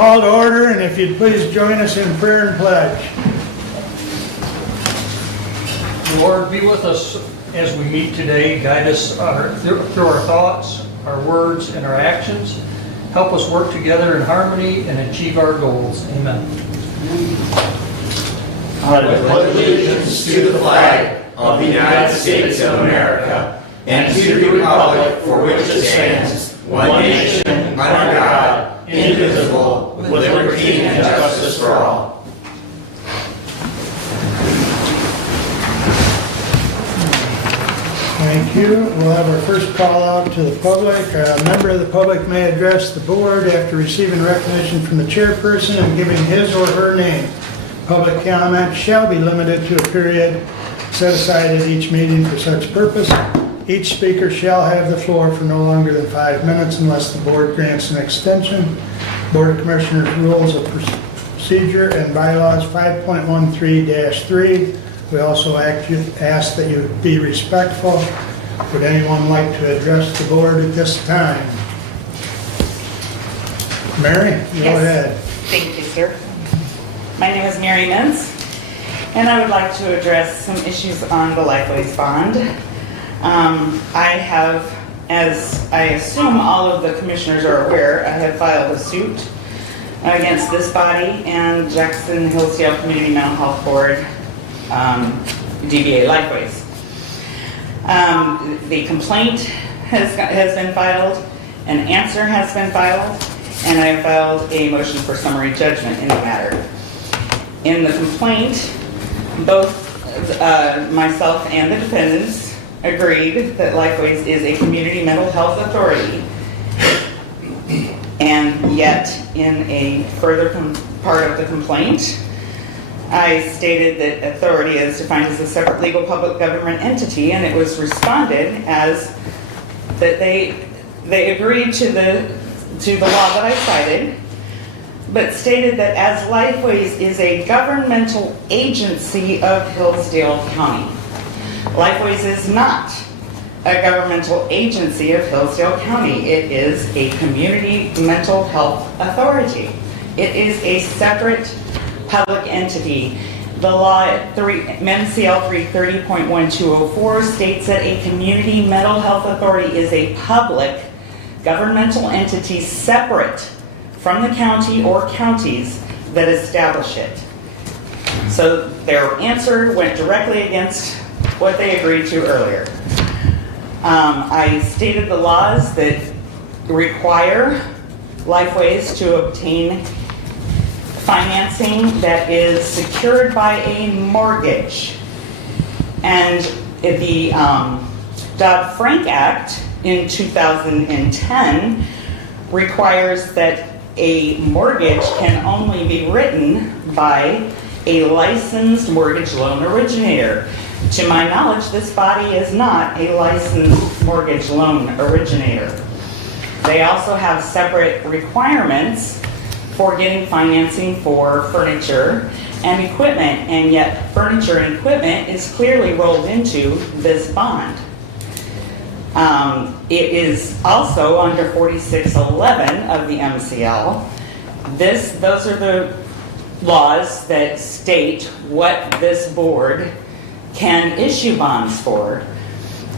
call to order, and if you'd please join us in prayer and pledge. Lord, be with us as we meet today. Guide us through our thoughts, our words, and our actions. Help us work together in harmony and achieve our goals. Amen. I pledge allegiance to the flag of the United States of America and to the republic for which it stands, one nation, under God, indivisible, with liberty and justice for all. Thank you. We'll have our first call out to the public. A member of the public may address the board after receiving recognition from the chairperson and giving his or her name. Public comment shall be limited to a period set aside at each meeting for such purpose. Each speaker shall have the floor for no longer than 5 minutes unless the board grants an extension. Board of Commissioners Rules of Procedure and Bylaws 5.13-3. We also ask that you be respectful. Would anyone like to address the board at this time? Mary, go ahead. Thank you, sir. My name is Mary Mintz, and I would like to address some issues on the Lifeways bond. I have, as I assume all of the commissioners are aware, I have filed a suit against this body and Jackson Hillsdale Community Mental Health Board, DBA Lifeways. The complaint has been filed, an answer has been filed, and I have filed a motion for summary judgment in the matter. In the complaint, both myself and the defendants agreed that Lifeways is a community mental health authority, and yet in a further part of the complaint, I stated that authority is defined as a separate legal public government entity, and it was responded as that they agreed to the law that I cited, but stated that as Lifeways is a governmental agency of Hillsdale County. Lifeways is not a governmental agency of Hillsdale County. It is a community mental health authority. It is a separate public entity. The law at MCL 330.1204 states that a community mental health authority is a public governmental entity separate from the county or counties that establish it. So their answer went directly against what they agreed to earlier. I stated the laws that require Lifeways to obtain financing that is secured by a mortgage. And the Dodd-Frank Act in 2010 requires that a mortgage can only be written by a licensed mortgage loan originator. To my knowledge, this body is not a licensed mortgage loan originator. They also have separate requirements for getting financing for furniture and equipment, and yet furniture and equipment is clearly rolled into this bond. It is also under 4611 of the MCL. Those are the laws that state what this board can issue bonds for,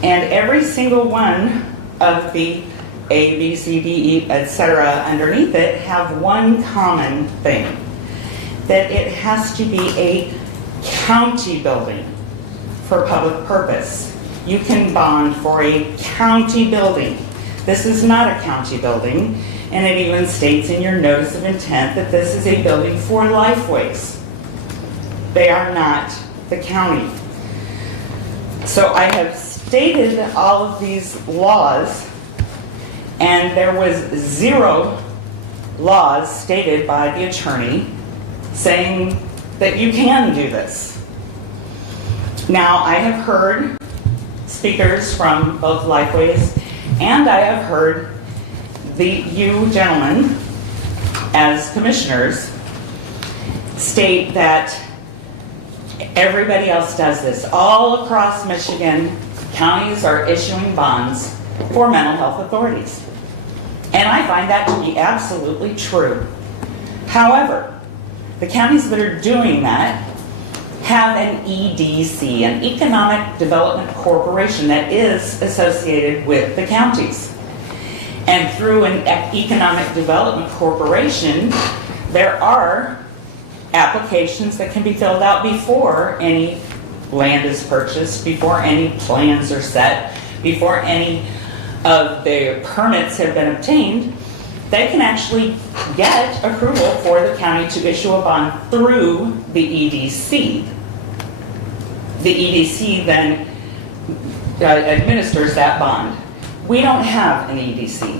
and every single one of the A, B, C, D, E, etc. underneath it have one common thing, that it has to be a county building for public purpose. You can bond for a county building. This is not a county building, and it even states in your notice of intent that this is a building for Lifeways. They are not the county. So I have stated all of these laws, and there was 0 laws stated by the attorney saying that you can do this. Now, I have heard speakers from both Lifeways, and I have heard you gentlemen, as commissioners, state that everybody else does this. All across Michigan, counties are issuing bonds for mental health authorities. And I find that to be absolutely true. However, the counties that are doing that have an EDC, an Economic Development Corporation, that is associated with the counties. And through an Economic Development Corporation, there are applications that can be filled out before any land is purchased, before any plans are set, before any of the permits have been obtained. They can actually get approval for the county to issue a bond through the EDC. The EDC then administers that bond. We don't have an EDC.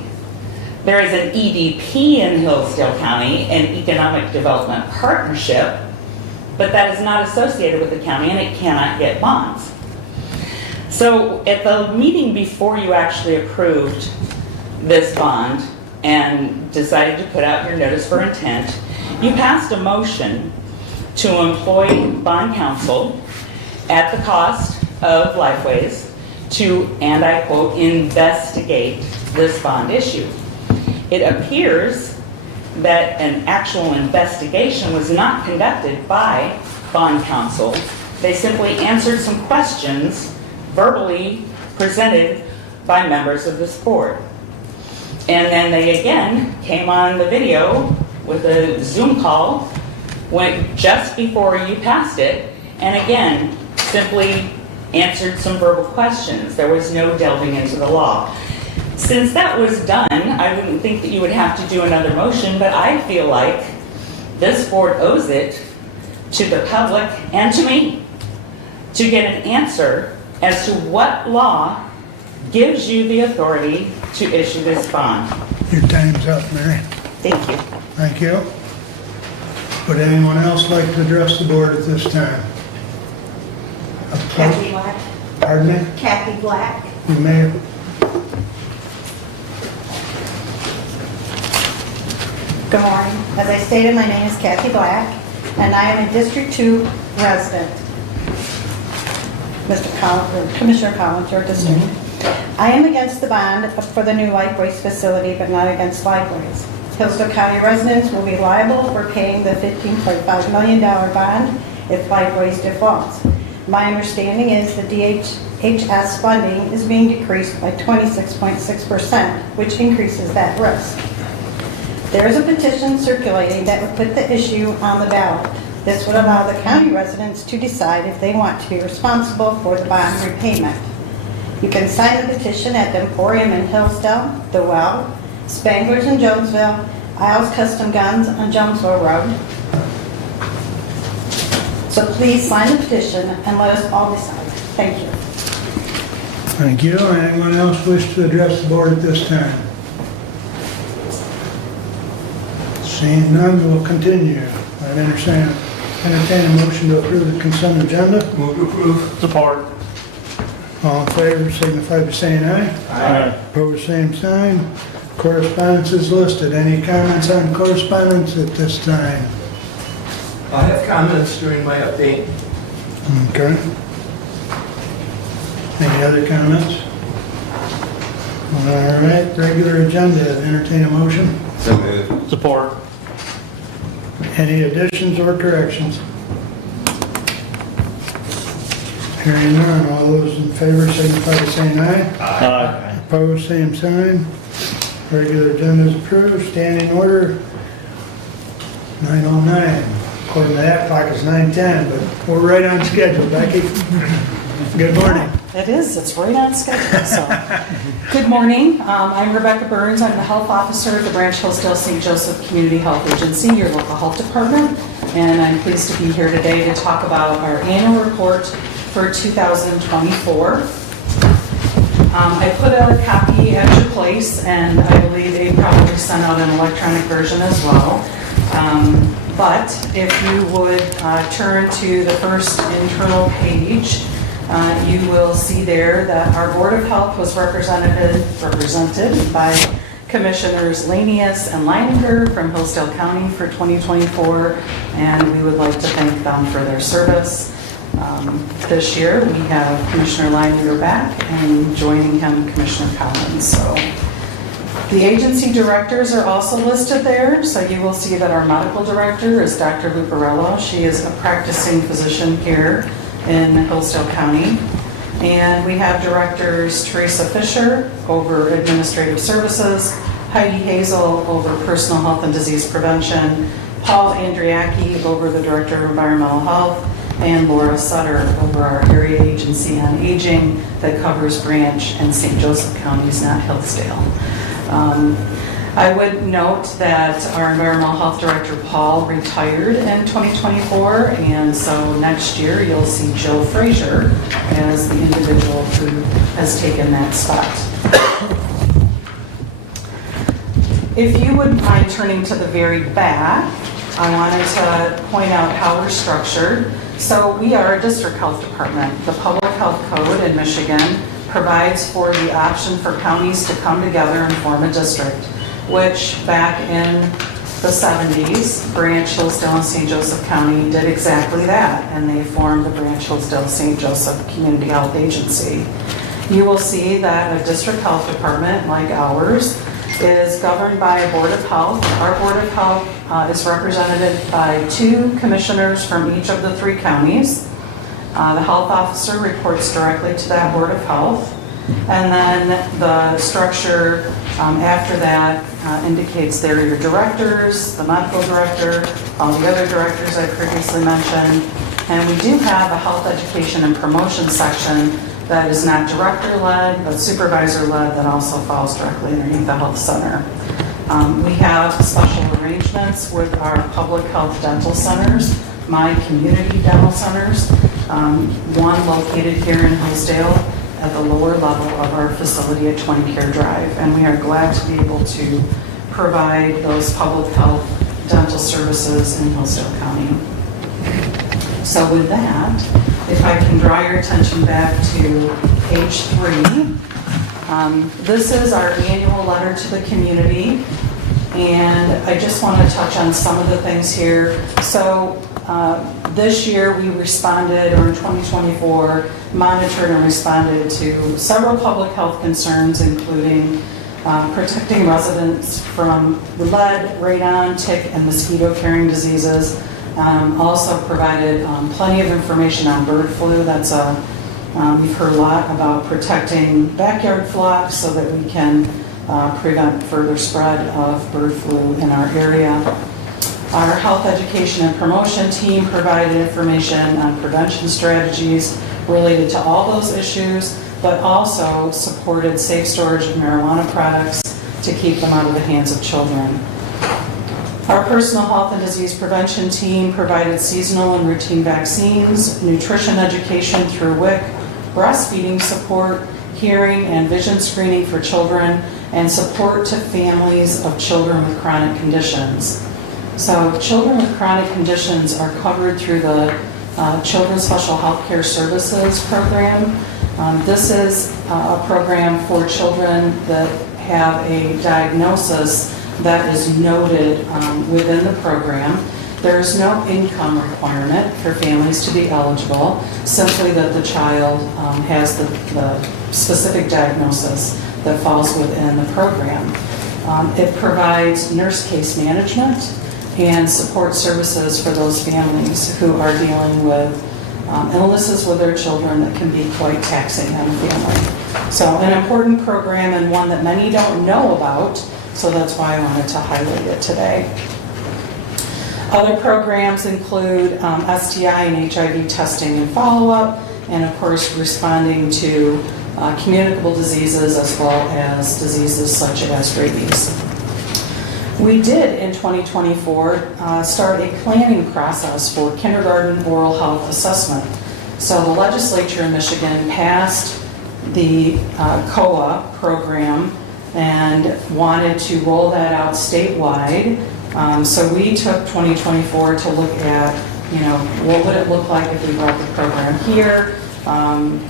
There is an EDP in Hillsdale County, an Economic Development Partnership, but that is not associated with the county and it cannot get bonds. So at the meeting before you actually approved this bond and decided to put out your notice for intent, you passed a motion to employ bond counsel at the cost of Lifeways to, and I quote, investigate this bond issue. It appears that an actual investigation was not conducted by bond counsel. They simply answered some questions verbally presented by members of this board. And then they again came on the video with a Zoom call went just before you passed it, and again simply answered some verbal questions. There was no delving into the law. Since that was done, I wouldn't think that you would have to do another motion, but I feel like this board owes it to the public and to me to get an answer as to what law gives you the authority to issue this bond. Your time's up, Mary. Thank you. Thank you. Would anyone else like to address the board at this time? Kathy Black. Pardon me? Kathy Black. You may. Good morning. As I stated, my name is Kathy Black, and I am a District 2 resident. Mr. Collins, Commissioner Collins, your district. I am against the bond for the new Lifeways facility, but not against Lifeways. Hillsdale County residents will be liable for paying the $15.5 million bond if Lifeways defaults. My understanding is the DHS funding is being decreased by 26.6%, which increases that risk. There is a petition circulating that would put the issue on the ballot. This would allow the county residents to decide if they want to be responsible for the bond repayment. You can sign the petition at the Emporium in Hillsdale, The Well, Spangler's in Jonesville, Isles Custom Guns on Jonesville Road. So please sign the petition and let us all decide. Thank you. Thank you. Anyone else wish to address the board at this time? Seeing none, we'll continue. I'd entertain a motion to approve the consent agenda. Move to approve. Support. All in favor signify by saying aye. Aye. Opposed, same sign. Correspondence is listed. Any comments on correspondence at this time? I have comments during my update. Okay. Any other comments? All right, regular agenda, entertain a motion. So moved. Support. Any additions or corrections? Hearing none, all those in favor signify by saying aye. Aye. Opposed, same sign. Regular agenda is approved. Standing order, 9:09. According to that clock, it's 9:10, but we're right on schedule. Becky, good morning. It is, it's right on schedule, so. Good morning, I'm Rebecca Burns, I'm the health officer at the Branch Hillsdale St. Joseph Community Health Agency, your local health department, and I'm pleased to be here today to talk about our annual report for 2024. I put out a copy at your place, and I believe they probably sent out an electronic version as well. But if you would turn to the first internal page, you will see there that our Board of Health was represented by Commissioners Lanius and Leininger from Hillsdale County for 2024, and we would like to thank them for their service. This year we have Commissioner Leininger back, and joining him Commissioner Collins. So The agency directors are also listed there, so you will see that our medical director is Dr. Lucarello. She is a practicing physician here in Hillsdale County. And we have directors Teresa Fisher over administrative services, Heidi Hazel over personal health and disease prevention, Paul Andriaki over the director of environmental health, and Laura Sutter over our area agency on aging that covers Branch and St. Joseph counties, not Hillsdale. I would note that our environmental health director, Paul, retired in 2024, and so next year you'll see Joe Frazier as the individual who has taken that spot. If you would mind turning to the very back, I wanted to point out how we're structured. So we are a district health department. The public health code in Michigan provides for the option for counties to come together and form a district, which back in the 70s, Branch, Hillsdale, and St. Joseph County did exactly that, and they formed the Branch, Hillsdale, St. Joseph Community Health Agency. You will see that a district health department like ours is governed by a board of health. Our board of health is represented by 2 commissioners from each of the 3 counties. The health officer reports directly to that board of health. And then the structure after that indicates they're your directors, the medical director, all the other directors I previously mentioned. And we do have a health education and promotion section that is not director-led, but supervisor-led, that also falls directly underneath the health center. We have special arrangements with our public health dental centers, my community dental centers, one located here in Hillsdale at the lower level of our facility at 20 Care Drive. And we are glad to be able to provide those public health dental services in Hillsdale County. So with that, if I can draw your attention back to page 3, this is our annual letter to the community, and I just want to touch on some of the things here. So this year we responded, or in 2024, monitored and responded to several public health concerns, including protecting residents from lead, radon, tick, and mosquito-carrying diseases. Also provided plenty of information on bird flu. That's we've heard a lot about protecting backyard flocks so that we can prevent further spread of bird flu in our area. Our health education and promotion team provided information on prevention strategies related to all those issues, but also supported safe storage of marijuana products to keep them out of the hands of children. Our personal health and disease prevention team provided seasonal and routine vaccines, nutrition education through WIC, breastfeeding support, hearing and vision screening for children, and support to families of children with chronic conditions. So children with chronic conditions are covered through the Children's Special Health Care Services program. This is a program for children that have a diagnosis that is noted within the program. There is no income requirement for families to be eligible, simply that the child has the specific diagnosis that falls within the program. It provides nurse case management and support services for those families who are dealing with illnesses with their children that can be quite taxing on the family. So an important program, and one that many don't know about, so that's why I wanted to highlight it today. Other programs include STI and HIV testing and follow-up, and of course responding to communicable diseases as well as diseases such as rabies. We did in 2024 start a planning process for kindergarten oral health assessment. So the legislature in Michigan passed the COA program and wanted to roll that out statewide. So we took 2024 to look at, what would it look like if we brought the program here?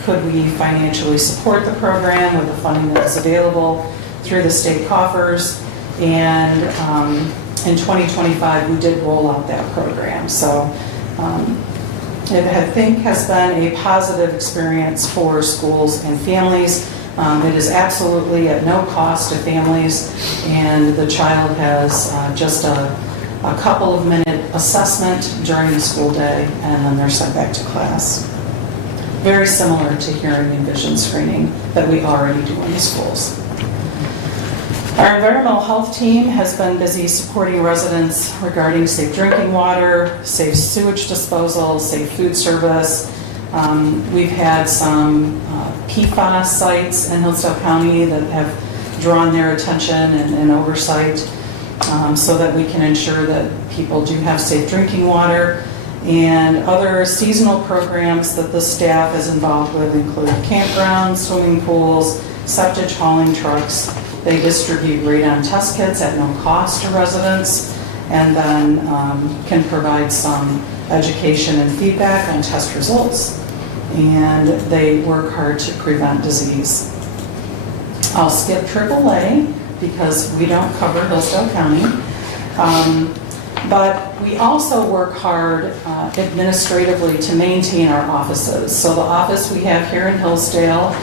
Could we financially support the program with the funding that is available through the state coffers? And in 2025, we did roll out that program. So it, I think, has been a positive experience for schools and families. It is absolutely at no cost to families, and the child has just a couple of minute assessment during the school day, and then they're sent back to class. Very similar to hearing and vision screening that we already do in the schools. Our environmental health team has been busy supporting residents regarding safe drinking water, safe sewage disposal, safe food service. We've had some PFAS sites in Hillsdale County that have drawn their attention and oversight so that we can ensure that people do have safe drinking water. And other seasonal programs that the staff is involved with include campgrounds, swimming pools, septic hauling trucks. They distribute radon test kits at no cost to residents, and then can provide some education and feedback on test results. And they work hard to prevent disease. I'll skip AAA because we don't cover Hillsdale County. But we also work hard administratively to maintain our offices. So the office we have here in Hillsdale,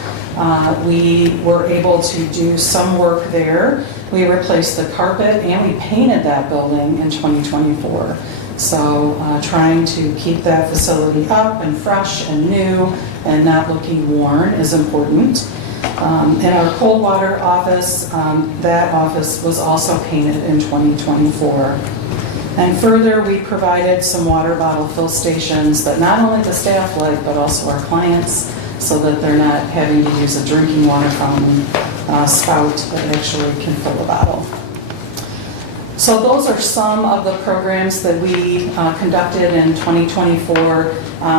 we were able to do some work there. We replaced the carpet and we painted that building in 2024. So trying to keep that facility up and fresh and new and not looking worn is important. In our cold water office, that office was also painted in 2024. And further, we provided some water bottle fill stations that not only the staff like, but also our clients, so that they're not having to use a drinking water fountain spout that actually can fill a bottle. So those are some of the programs that we conducted in 2024.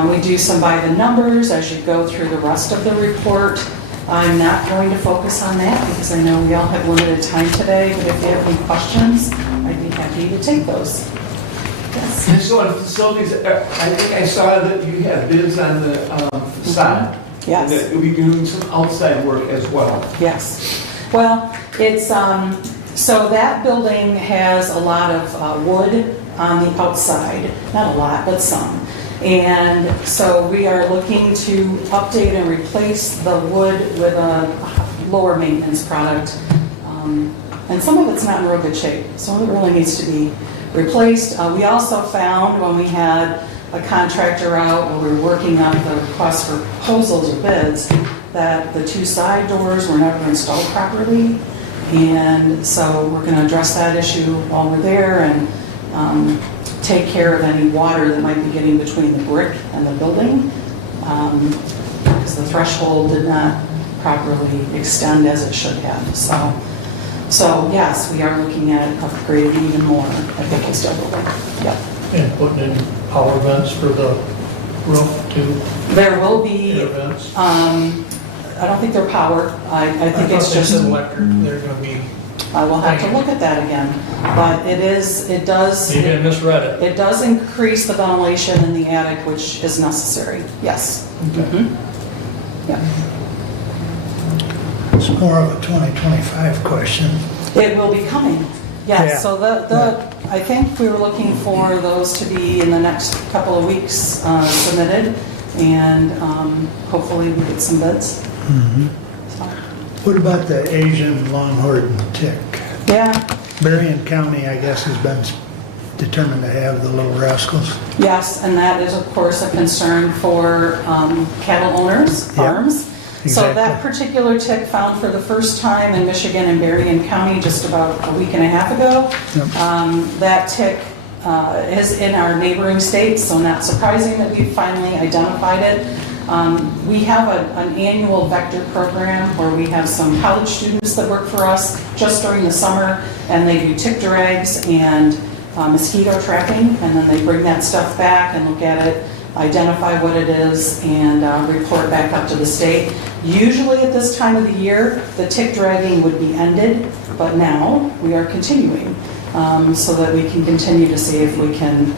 We do some by the numbers as you go through the rest of the report. I'm not going to focus on that because I know we all have limited time today, but if you have any questions, I'd be happy to take those. Yes. And so on facilities, I think I saw that you have bids on the facade. Yes. And that you'll be doing some outside work as well. Yes. Well, it's, so that building has a lot of wood on the outside. Not a lot, but some. And so we are looking to update and replace the wood with a lower maintenance product. And some of it's not in real good shape. Some of it really needs to be replaced. We also found when we had a contractor out where we were working on the request for proposals or bids that the two side doors were never installed properly. And so we're going to address that issue while we're there and take care of any water that might be getting between the brick and the building because the threshold did not properly extend as it should have. So yes, we are looking at upgrading even more at the Hillsdale building. Yep. And putting in power vents for the roof too. There will be, Air vents. I don't think they're power. I think it's just electric. They're going to be. I will have to look at that again. But it does. You didn't misread it. It does increase the ventilation in the attic, which is necessary. Yes. Mm-hmm. Yeah. It's more of a 2025 question. It will be coming. Yes. Yeah. So I think we were looking for those to be in the next couple of weeks submitted, and hopefully we get some bids. Mm-hmm. So. What about the Asian longhorn tick? Yeah. Berrien County, I guess, has been determined to have the little rascals. Yes, and that is, of course, a concern for cattle owners, farms. So that particular tick found for the first time in Michigan and Berrien County just about a week and a half ago. Yep. That tick is in our neighboring states, so not surprising that we finally identified it. We have an annual vector program where we have some college students that work for us just during the summer, and they do tick drags and mosquito trapping, and then they bring that stuff back and look at it, identify what it is, and report back up to the state. Usually at this time of the year, the tick dragging would be ended, but now we are continuing so that we can continue to see if we can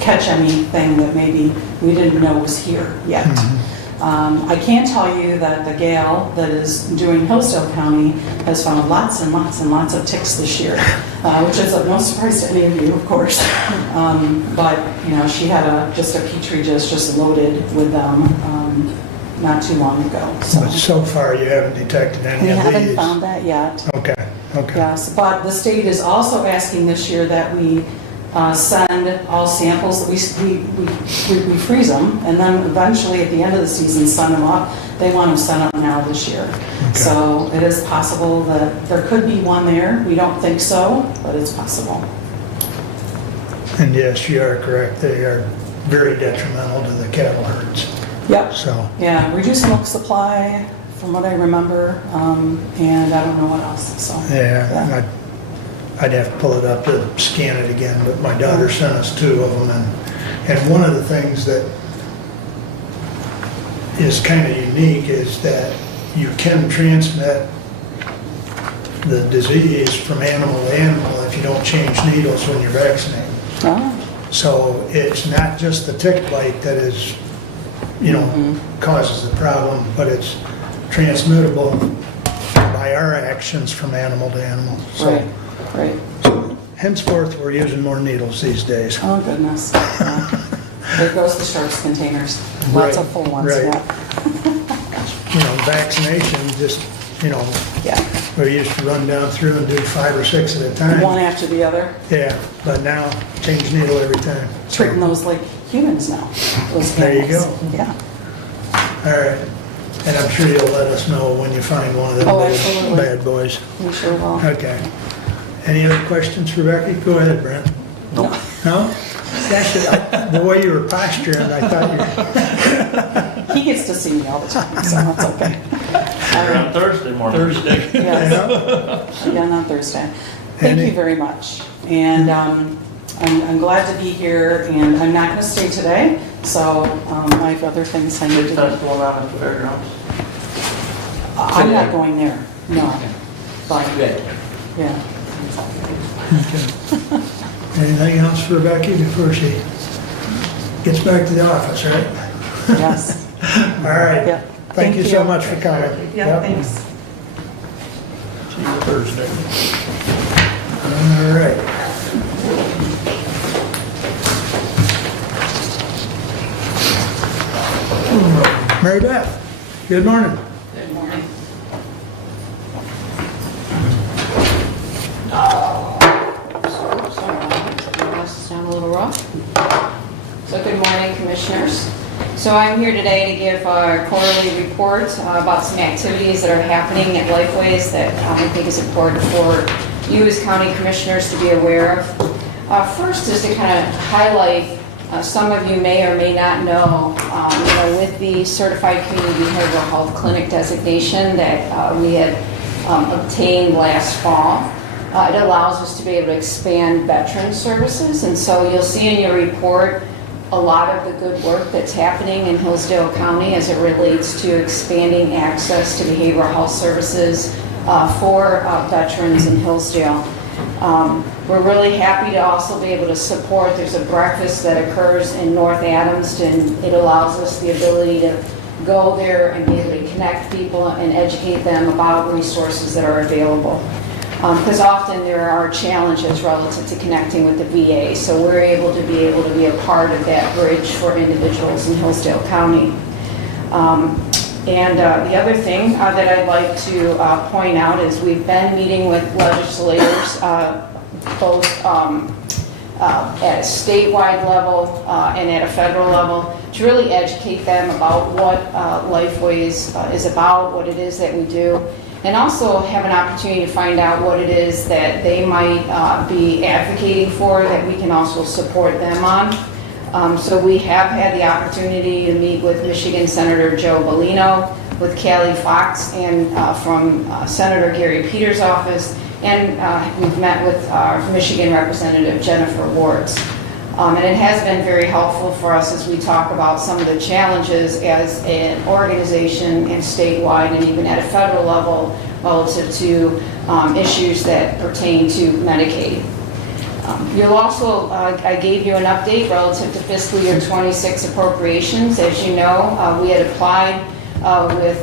catch anything that maybe we didn't know was here yet. Mm-hmm. I can tell you that the gal that is doing Hillsdale County has found lots and lots and lots of ticks this year, which is no surprise to any of you, of course. But you know, she had just a petri dish just loaded with them. not too long ago. But so far, you haven't detected We any of haven't these? found that yet. Okay, okay. Yes, but the state is also asking this year that we send all samples, we freeze them, and then eventually at the end of the season, send them up. They want them sent up now this year. So it is possible that there could be one there. We don't think so, but it's possible. And yes, you are correct, they are very detrimental to the cattle herds, Yep. so. Yeah, reduced milk supply, from what I remember, and I don't know what else, so. Yeah, I'd have to pull it up to scan it again, but my daughter sent us 2 of them, and one of the things that is kind of unique is that you can transmit the disease from animal to animal if you don't change needles when you're vaccinated. Oh, So it's not just the tick bite that is, causes the problem, but it's transmittable by our actions from animal to animal. right, So right. henceforth, we're using more needles these days. Oh, goodness. Yeah. There goes the sharps containers. Lots of full ones, Right. yeah. Vaccination, just, Yeah, we used to run down through and do 5 or 6 at a time. one after the other. Yeah, but now, change needle every time. Treating those like humans now. Those There you animals. go. Yeah. All right, and I'm sure you'll let us know when you find one of them Oh, little absolutely. bad boys. We sure will. Okay. Any other questions for Becky? Go ahead, Brent. No. No? Gosh, the way you were posturing, I thought you... He gets to see me all the time, so that's okay. On Thursday morning. Thursday. Yes, Yeah. again on Thursday. Thank Any- you very much. And I'm glad to be here, and I'm not going to stay today, so I have other things I need Big to do. festival down at the fairgrounds. I'm not going there, no. But, Good. yeah. Anything else for Becky before she gets back to the office, right? Yes. All right. Yeah. Thank you so much for coming. Yeah, Yep. thanks. See you Thursday. All right. Mary Beth, good morning. Good morning. Sorry, my glasses down a little rough. So good morning, Commissioners. So I'm here today to give our quarterly report about some activities that are happening at Lifeways that I think is important for you as County Commissioners to be aware of. First is to kind of highlight, some of you may or may not know, with the Certified Community Behavioral Health Clinic designation that we had obtained last fall. It allows us to be able to expand veteran services, and so you'll see in your report a lot of the good work that's happening in Hillsdale County as it relates to expanding access to behavioral health services for veterans in Hillsdale. We're really happy to also be able to support, there's a breakfast that occurs in North Adams, and it allows us the ability to go there and be able to connect people and educate them about resources that are available. Because often there are challenges relative to connecting with the VA, so we're able to be a part of that bridge for individuals in Hillsdale County. The other thing that I'd like to point out is we've been meeting with legislators, both at a statewide level and at a federal level, to really educate them about what Lifeways is about, what it is that we do, and also have an opportunity to find out what it is that they might be advocating for that we can also support them on. So we have had the opportunity to meet with Michigan Senator Joe Bellino, with Callie Fox, and from Senator Gary Peters' office, and we've met with our Michigan Representative Jennifer Wards. And it has been very helpful for us as we talk about some of the challenges as an organization and statewide and even at a federal level relative to issues that pertain to Medicaid. You'll also, I gave you an update relative to fiscal year 26 appropriations. As you know, we had applied with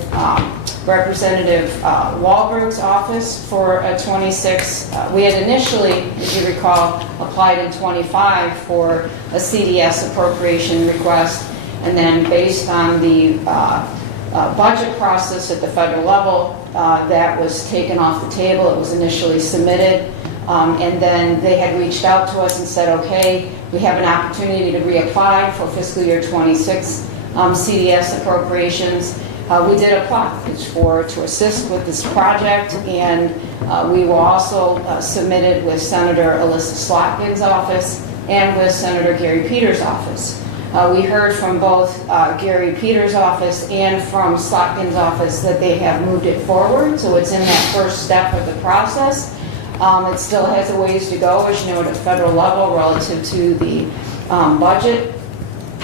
Representative Wahlberg's office for a 26. We had initially, as you recall, applied in 25 for a CDS appropriation request, and then based on the budget process at the federal level. That was taken off the table. It was initially submitted, and then they had reached out to us and said, okay, we have an opportunity to reapply for fiscal year 26 CDS appropriations. We did apply. It's to assist with this project, and we will also submit it with Senator Alyssa Slotkin's office and with Senator Gary Peters' office. We heard from both Gary Peters' office and from Slotkin's office that they have moved it forward, so it's in that first step of the process. It still has a ways to go, as you know, at a federal level relative to the budget.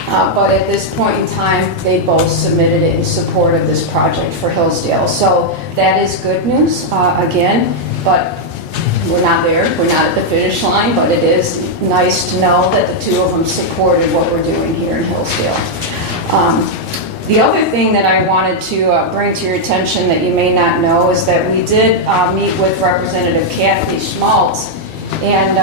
But at this point in time, they both submitted it in support of this project for Hillsdale. So that is good news, again, but we're not there. We're not at the finish line, but it is nice to know that the two of them supported what we're doing here in Hillsdale. The other thing that I wanted to bring to your attention that you may not know is that we did meet with Representative Kathy Schmaltz, and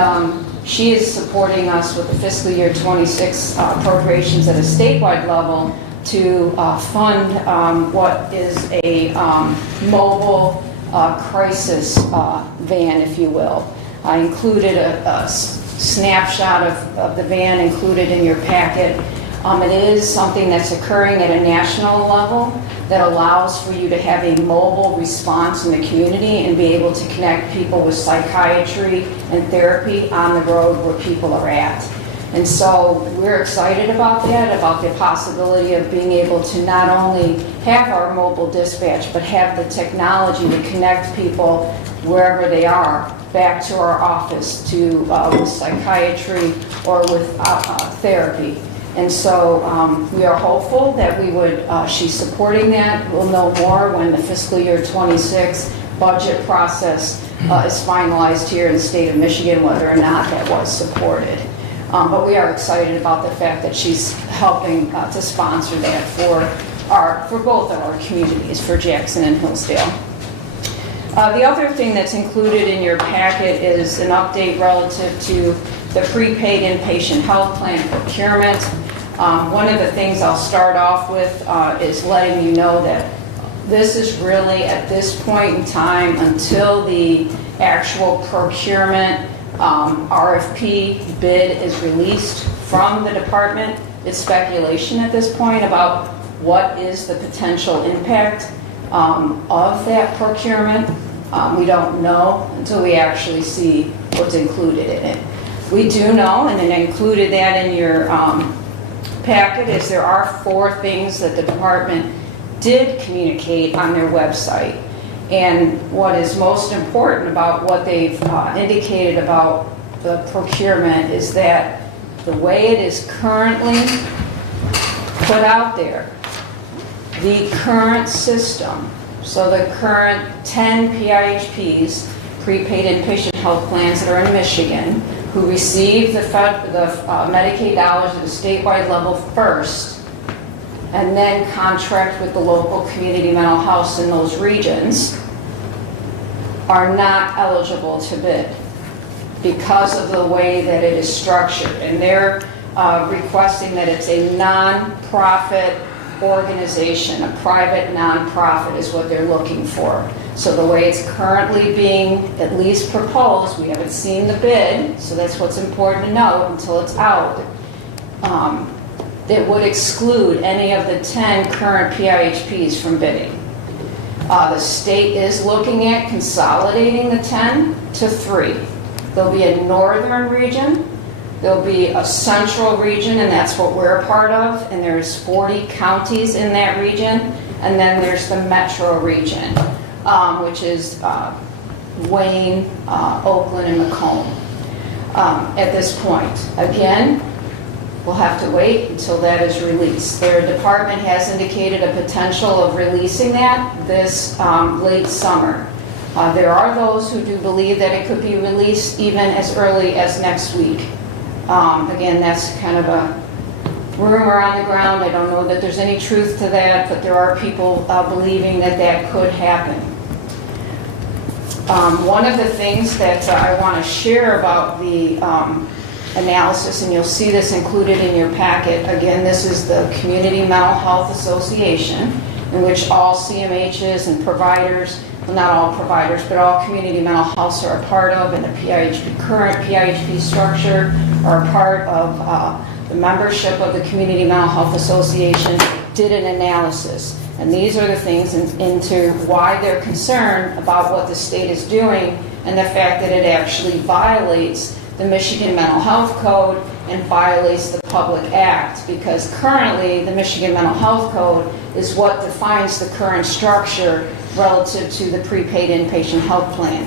she is supporting us with the fiscal year 26 appropriations at a statewide level to fund what is a mobile crisis van, if you will. I included a snapshot of the van included in your packet. It is something that's occurring at a national level that allows for you to have a mobile response in the community and be able to connect people with psychiatry and therapy on the road where people are at. And so we're excited about that, about the possibility of being able to not only have our mobile dispatch, but have the technology to connect people wherever they are back to our office to with psychiatry or with therapy. And so we are hopeful that we would, she's supporting that. We'll know more when the fiscal year 26 budget process is finalized here in the state of Michigan, whether or not that was supported. But we are excited about the fact that she's helping to sponsor that for both of our communities, for Jackson and Hillsdale. The other thing that's included in your packet is an update relative to the prepaid inpatient health plan procurement. One of the things I'll start off with is letting you know that this is really, at this point in time, until the actual procurement RFP bid is released from the department, it's speculation at this point about what is the potential impact of that procurement. We don't know until we actually see what's included in it. We do know, and I included that in your packet, is there are 4 things that the department did communicate on their website. And what is most important about what they've indicated about the procurement is that the way it is currently put out there, the current system, so the current 10 PIHPs, prepaid inpatient health plans that are in Michigan, who receive the Medicaid dollars at a statewide level first, and then contract with the local community mental health in those regions, are not eligible to bid because of the way that it is structured. And they're requesting that it's a non-profit organization, a private non-profit is what they're looking for. So the way it's currently being at least proposed, we haven't seen the bid, so that's what's important to know until it's out. It would exclude any of the 10 current PIHPs from bidding. The state is looking at consolidating the 10 to 3. There'll be a northern region, there'll be a central region, and that's what we're a part of, and there's 40 counties in that region, and then there's the metro region, which is Wayne, Oakland, and Macomb at this point. Again, we'll have to wait until that is released. Their department has indicated a potential of releasing that this late summer. There are those who do believe that it could be released even as early as next week. Again, that's kind of a rumor on the ground. I don't know that there's any truth to that, but there are people believing that that could happen. One of the things that I want to share about the analysis, and you'll see this included in your packet. Again, this is the Community Mental Health Association, in which all CMHs and providers, well, not all providers, but all community mental health are a part of, and the current PIHP structure are a part of the membership of the Community Mental Health Association, did an analysis. And these are the things into why they're concerned about what the state is doing and the fact that it actually violates the Michigan Mental Health Code and violates the Public Act, because currently the Michigan Mental Health Code is what defines the current structure relative to the prepaid inpatient health plan.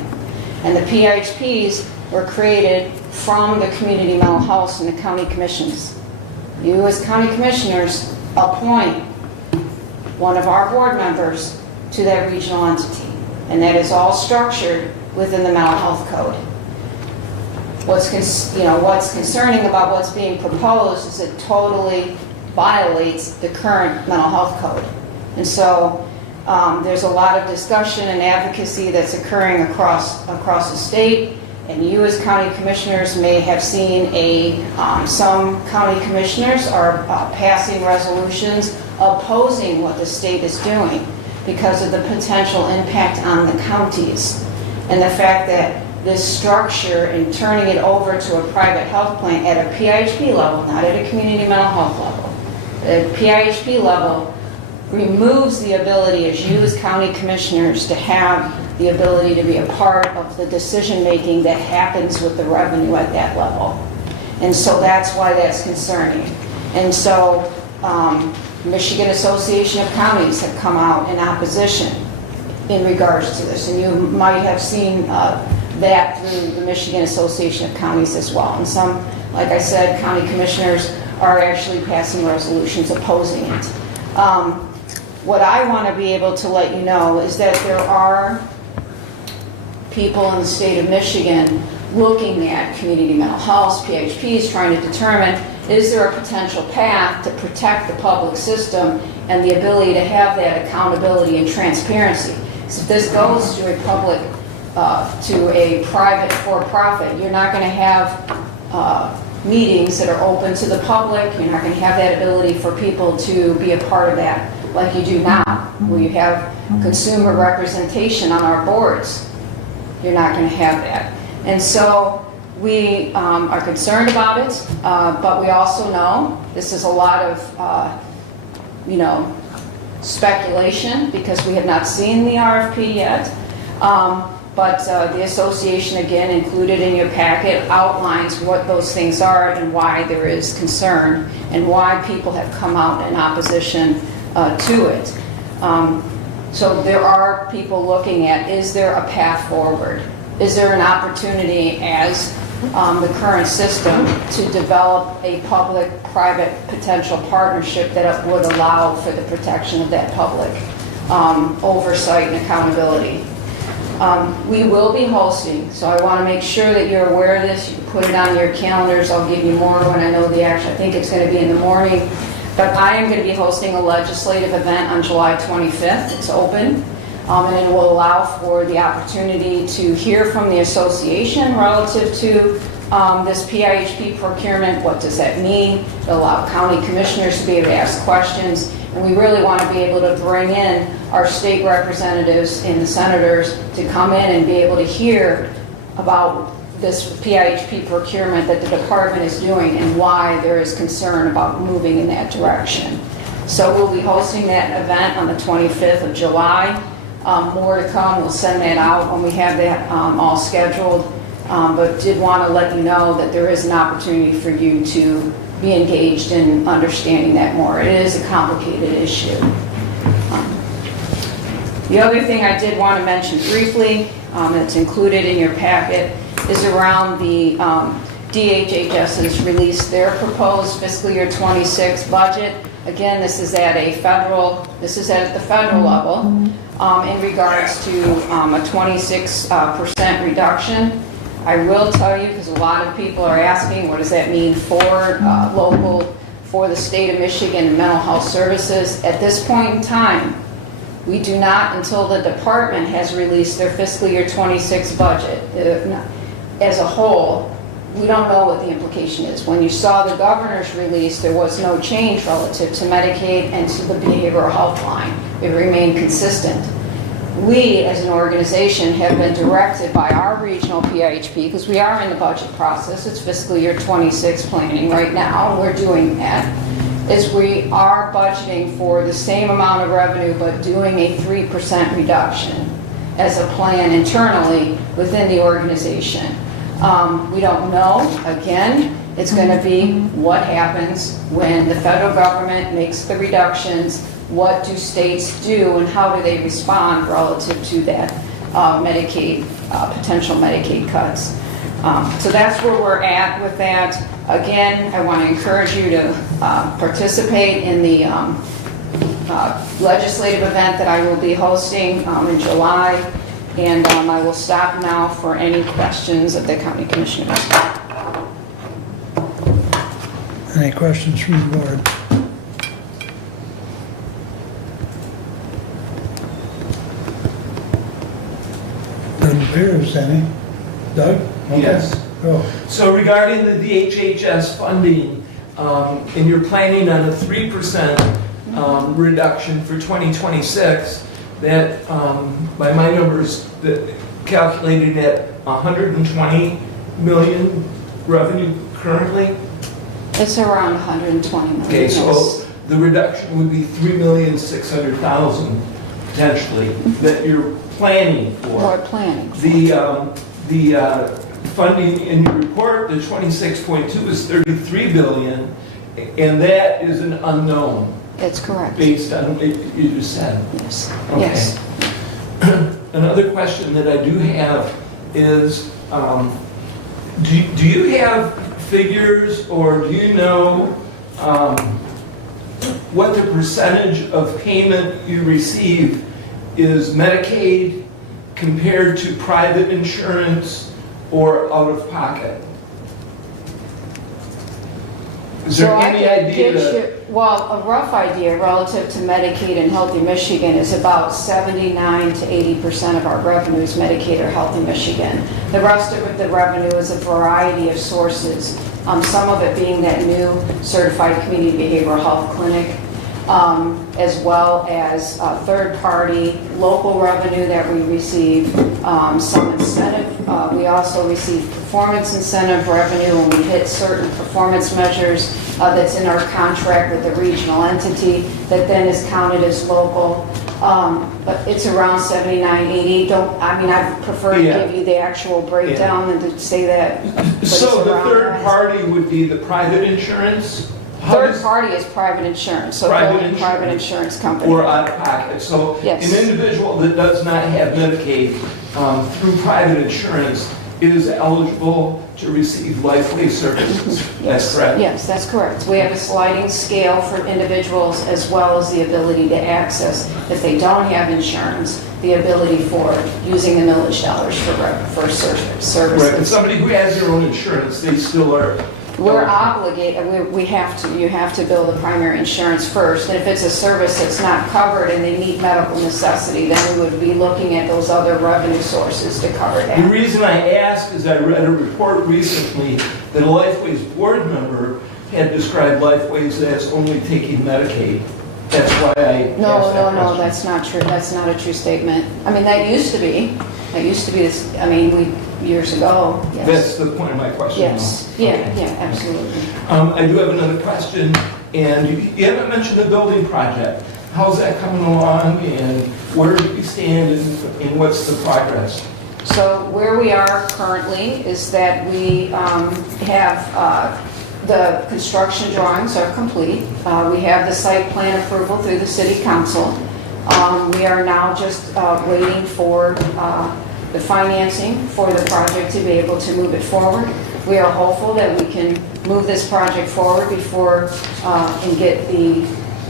And the PIHPs were created from the community mental health and the county commissions. You as county commissioners appoint one of our board members to that regional entity, and that is all structured within the mental health code. What's concerning about what's being proposed is it totally violates the current mental health code. And so there's a lot of discussion and advocacy that's occurring across the state, and you as county commissioners may have seen some county commissioners are passing resolutions opposing what the state is doing because of the potential impact on the counties and the fact that this structure and turning it over to a private health plan at a PIHP level, not at a community mental health level, at a PIHP level removes the ability as you as county commissioners to have the ability to be a part of the decision making that happens with the revenue at that level. And so that's why that's concerning. And so Michigan Association of Counties have come out in opposition in regards to this. And you might have seen that through the Michigan Association of Counties as well. And some, like I said, county commissioners are actually passing resolutions opposing it. What I want to be able to let you know is that there are people in the state of Michigan looking at community mental health, PHPs, trying to determine, is there a potential path to protect the public system and the ability to have that accountability and transparency? So if this goes to a private for-profit, you're not going to have meetings that are open to the public. You're not going to have that ability for people to be a part of that like you do now, where you have consumer representation on our boards. You're not going to have that. And so we are concerned about it, but we also know this is a lot of, speculation because we have not seen the RFP yet. But the association, again, included in your packet, outlines what those things are and why there is concern and why people have come out in opposition to it. So there are people looking at, is there a path forward? Is there an opportunity as the current system to develop a public-private potential partnership that would allow for the protection of that public oversight and accountability? We will be hosting, so I want to make sure that you're aware of this. You can put it on your calendars. I'll give you more when I know the action. I think it's going to be in the morning. But I am going to be hosting a legislative event on July 25th. It's open, and it will allow for the opportunity to hear from the association relative to this PIHP procurement. What does that mean? It'll allow county commissioners to be able to ask questions. And we really want to be able to bring in our state representatives and the senators to come in and be able to hear about this PIHP procurement that the department is doing and why there is concern about moving in that direction. So we'll be hosting that event on the 25th of July. More to come. We'll send that out when we have that all scheduled. But did want to let you know that there is an opportunity for you to be engaged in understanding that more. It is a complicated issue. The other thing I did want to mention briefly that's included in your packet is around the DHHS has released their proposed fiscal year 26 budget. Again, this is at the federal level in regards to a 26% reduction. I will tell you, because a lot of people are asking, what does that mean for for the state of Michigan and mental health services? At this point in time, we do not, until the department has released their fiscal year 26 budget as a whole, we don't know what the implication is. When you saw the governor's release, there was no change relative to Medicaid and to the behavioral health line. it remained consistent. We, as an organization, have been directed by our regional PIHP, because we are in the budget process, it's fiscal year 26 planning right now, we're doing that, is we are budgeting for the same amount of revenue, but doing a 3% reduction as a plan internally within the organization. We don't know, again, it's going to be what happens when the federal government makes the reductions, what do states do, and how do they respond relative to that Medicaid, potential Medicaid cuts. So that's where we're at with that. Again, I want to encourage you to participate in the legislative event that I will be hosting in July. And I will stop now for any questions of the county commissioners. Any questions from the board? Doesn't appear there's any. Doug? Okay. Yes. Go. So regarding the DHHS funding, and you're planning on a 3% reduction for 2026, that, by my numbers, calculated at 120 million revenue currently. It's around 120 million. Okay, so yes. the reduction would be 3,600,000 potentially that you're planning for. We're planning. The funding in your report, the 26.2 is 33 billion, and that is an unknown It's correct. based on what you just said. Yes. Okay. Yes. Another question that I do have is, do you have figures, or do you know what the percentage of payment you receive is Medicaid compared to private insurance or out of pocket? Is there So I any could idea? get you, well, a rough idea relative to Medicaid and Healthy Michigan is about 79 to 80% of our revenue is Medicaid or Healthy Michigan. The rest of the revenue is a variety of sources. Some of it being that new certified community behavioral health clinic, as well as third-party local revenue that we receive, some incentive. We also receive performance incentive revenue when we hit certain performance measures that's in our contract with the regional entity that then is counted as local. But it's around 79, 80. I prefer to give you the actual breakdown than to say that. but So it's the around third that. party would be the private insurance? How Third does- party is private insurance, so Private only private insurance company. Or out of pocket. So Yes. an individual that does not have Medicaid through private insurance is eligible to receive Lifeway services. That's correct? Yes, that's correct. We have a sliding scale for individuals as well as the ability to access, if they don't have insurance, the ability for using the millage dollars for services. Right, but somebody who has their own insurance, they still are. We're obligated, you have to bill the primary insurance first, and if it's a service that's not covered and they meet medical necessity, then we would be looking at those other revenue sources to cover The that. reason I ask is I read a report recently that a Lifeway's board member had described Lifeways as only taking Medicaid. That's why I asked No, that question. that's not true, that's not a true statement. I mean, that used to be this, years ago, yes. That's the point of my question. Yes, though. yeah, Okay. yeah, absolutely. I do have another question, and you haven't mentioned the building project. How's that coming along, and where do we stand, and what's the progress? So where we are currently is that we have, the construction drawings are complete. We have the site plan approval through the city council. We are now just waiting for the financing for the project to be able to move it forward. We are hopeful that we can move this project forward before and get the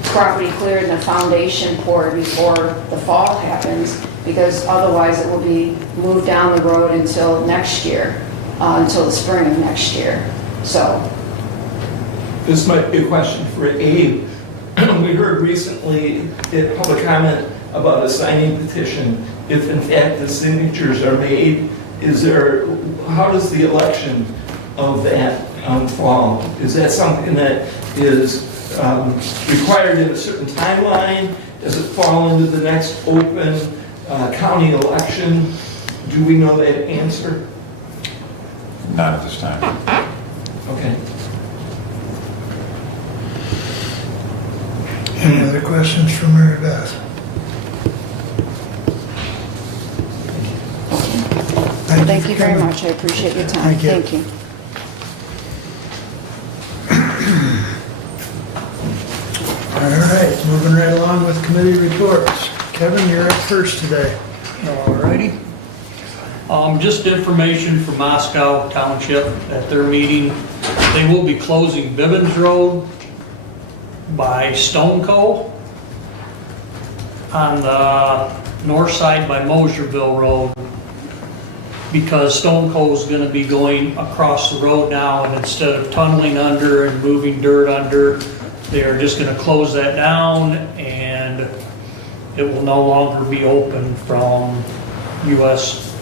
property cleared and the foundation poured before the fall happens, because otherwise it will be moved down the road until next year, until the spring of next year. So, This might be a question for Abe. We heard recently in public comment about a signing petition. If in fact the signatures are made, how does the election of that fall? Is that something that is required in a certain timeline? Does it fall into the next open county election? Do we know that answer? Not at this time. Okay. Any other questions from Mary Beth? Thank you for very coming. much, I appreciate your time. Thank you. Thank you. All right, moving right along with committee reports. Kevin, you're up first today. Alrighty. Just information from Moscow Township at their meeting. They will be closing Bibbins Road by Stone Cove on the north side by Mosierville Road because Stone Cove's gonna be going across the road now, and instead of tunneling under and moving dirt under, they're just gonna close that down, and it will no longer be open from US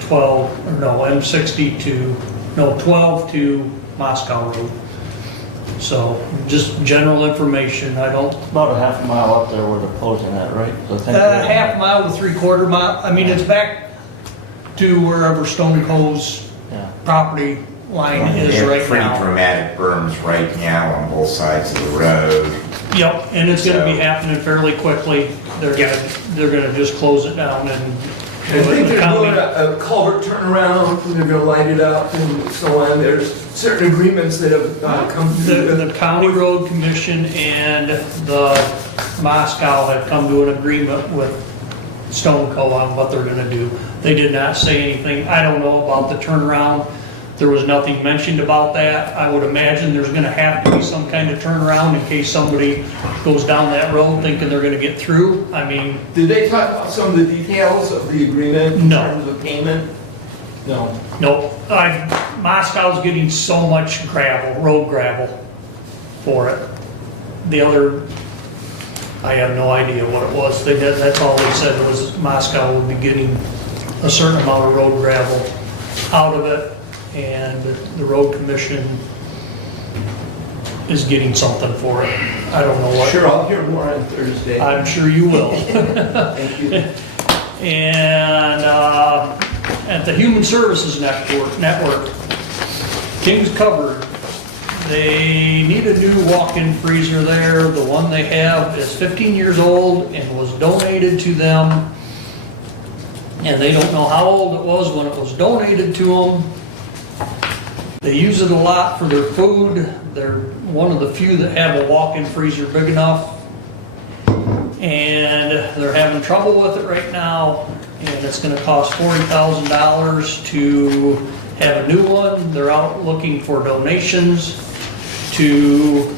12, or no, M60 to, no, 12 to Moscow Road. So, just general information, I don't, About a half a mile up there where they're closing that, right? So I think half mile to 3/4 mile, I mean, it's back to wherever Stone Cove's Yeah. property line is They have right pretty now. dramatic berms right now on both sides of the road. Yep, and it's gonna be So- happening fairly quickly. They're gonna just close it down and. I think the they're county- doing a culvert turnaround, they're gonna light it up and so on. There's certain agreements that have come through. The county road commission and the Moscow have come to an agreement with Stone Co. on what they're gonna do. They did not say anything. I don't know about the turnaround. There was nothing mentioned about that. I would imagine there's gonna have to be some kind of turnaround in case somebody goes down that road thinking they're gonna get through. I mean, Did they talk about some of the details of the agreement in No. terms of payment? No. nope. Moscow's getting so much gravel, road gravel for it. The other, I have no idea what it was. That's all they said was Moscow would be getting a certain amount of road gravel out of it, and the road commission is getting something for it. I don't know what. Sure, I'll hear more on Thursday. I'm sure you will. Thank you. And at the Human Services Network, King's Cupboard, they need a new walk-in freezer there. The one they have is 15 years old and was donated to them. And they don't know how old it was when it was donated to them. They use it a lot for their food. They're one of the few that have a walk-in freezer big enough. And they're having trouble with it right now, and it's gonna cost $40,000 to have a new one. They're out looking for donations to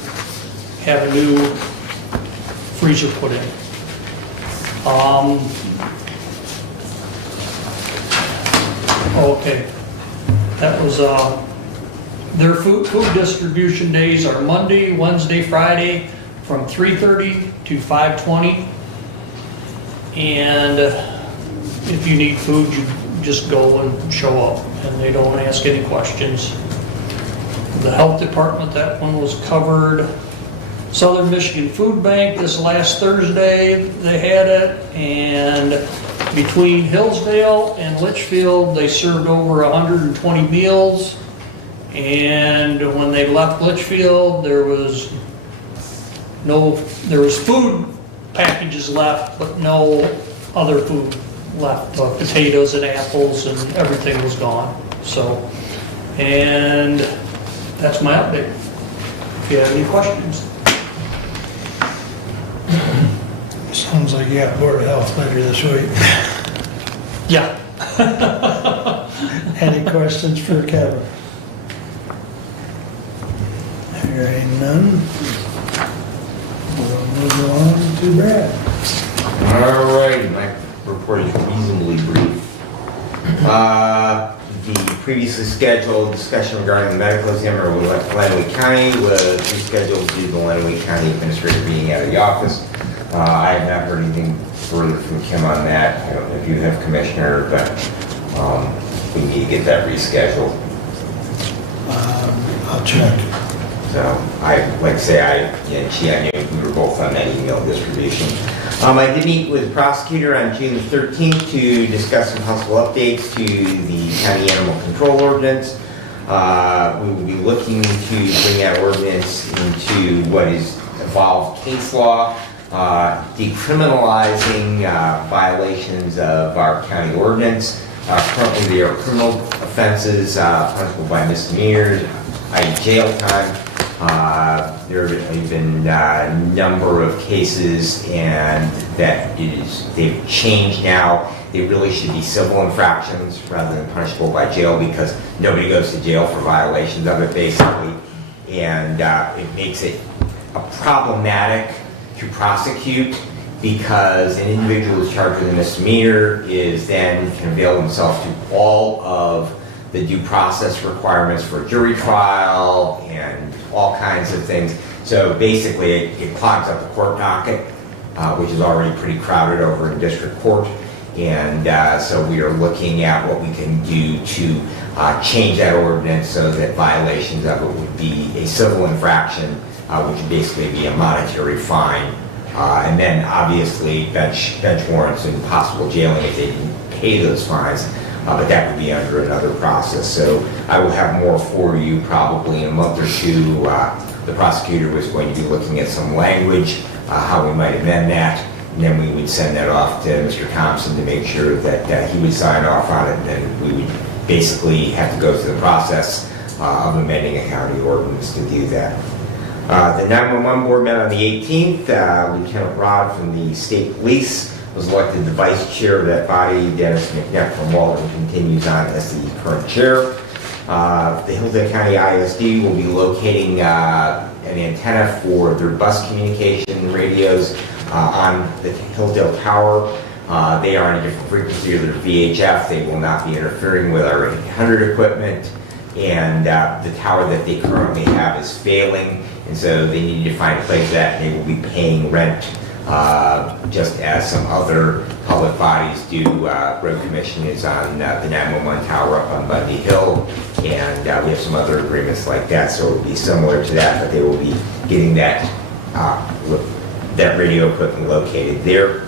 have a new freezer put in. Okay, that was, their food distribution days are Monday, Wednesday, Friday, from 3:30 to 5:20. And if you need food, you just go and show up, and they don't ask any questions. The health department, that one was covered. Southern Michigan Food Bank, this last Thursday, they had it, and between Hillsdale and Litchfield, they served over 120 meals. And when they left Litchfield, there was food packages left, but no other food left. Potatoes and apples and everything was gone. So, and that's my update. If you have any questions. Sounds like you got Board of Health later this week. Yeah. Any questions for Kevin? Hearing none. We'll move along to Brad. All right, my report is reasonably brief. The previously scheduled discussion regarding the medical examiner with Lenawee County was rescheduled due to the Lenawee County Administrator being out of the office. I have not heard anything further from Kim on that. I don't know if you have, Commissioner, but we need to get that rescheduled. I'll check. So I, like I say, we were both on that email distribution. I did meet with the prosecutor on June 13th to discuss some possible updates to the county animal control ordinance. We will be looking to bring that ordinance into what is evolved case law, decriminalizing violations of our county ordinance. Currently, they are criminal offenses, punishable by misdemeanors, jail time. There have been a number of cases, and they've changed now. They really should be civil infractions rather than punishable by jail, because nobody goes to jail for violations of it, basically. And it makes it problematic to prosecute, because an individual who's charged with a misdemeanor can avail themselves to all of the due process requirements for a jury trial and all kinds of things. So basically, it clogs up the court docket, which is already pretty crowded over in district court. And so we are looking at what we can do to change that ordinance so that violations of it would be a civil infraction, which would basically be a monetary fine. And then obviously bench warrants and possible jailing if they didn't pay those fines. But that would be under another process. So I will have more for you probably in a month or two. The prosecutor was going to be looking at some language, how we might amend that, and then we would send that off to Mr. Thompson to make sure that he would sign off on it, and then we would basically have to go through the process of amending a county ordinance to do that. The 911 board met on the 18th. Lieutenant Rod from the state police was elected the vice chair of that body. Dennis McNeff from Walton continues on as the current chair. The Hillsdale County ISD will be locating an antenna for their bus communication radios on the Hillsdale Tower. They are on a different frequency of their VHF. They will not be interfering with our 800 equipment. And the tower that they currently have is failing, and so they need to find a place that they will be paying rent, just as some other public bodies do. Road Commission is on the 911 tower up on Bundy Hill, and we have some other agreements like that, so it will be similar to that, but they will be getting that radio equipment located there.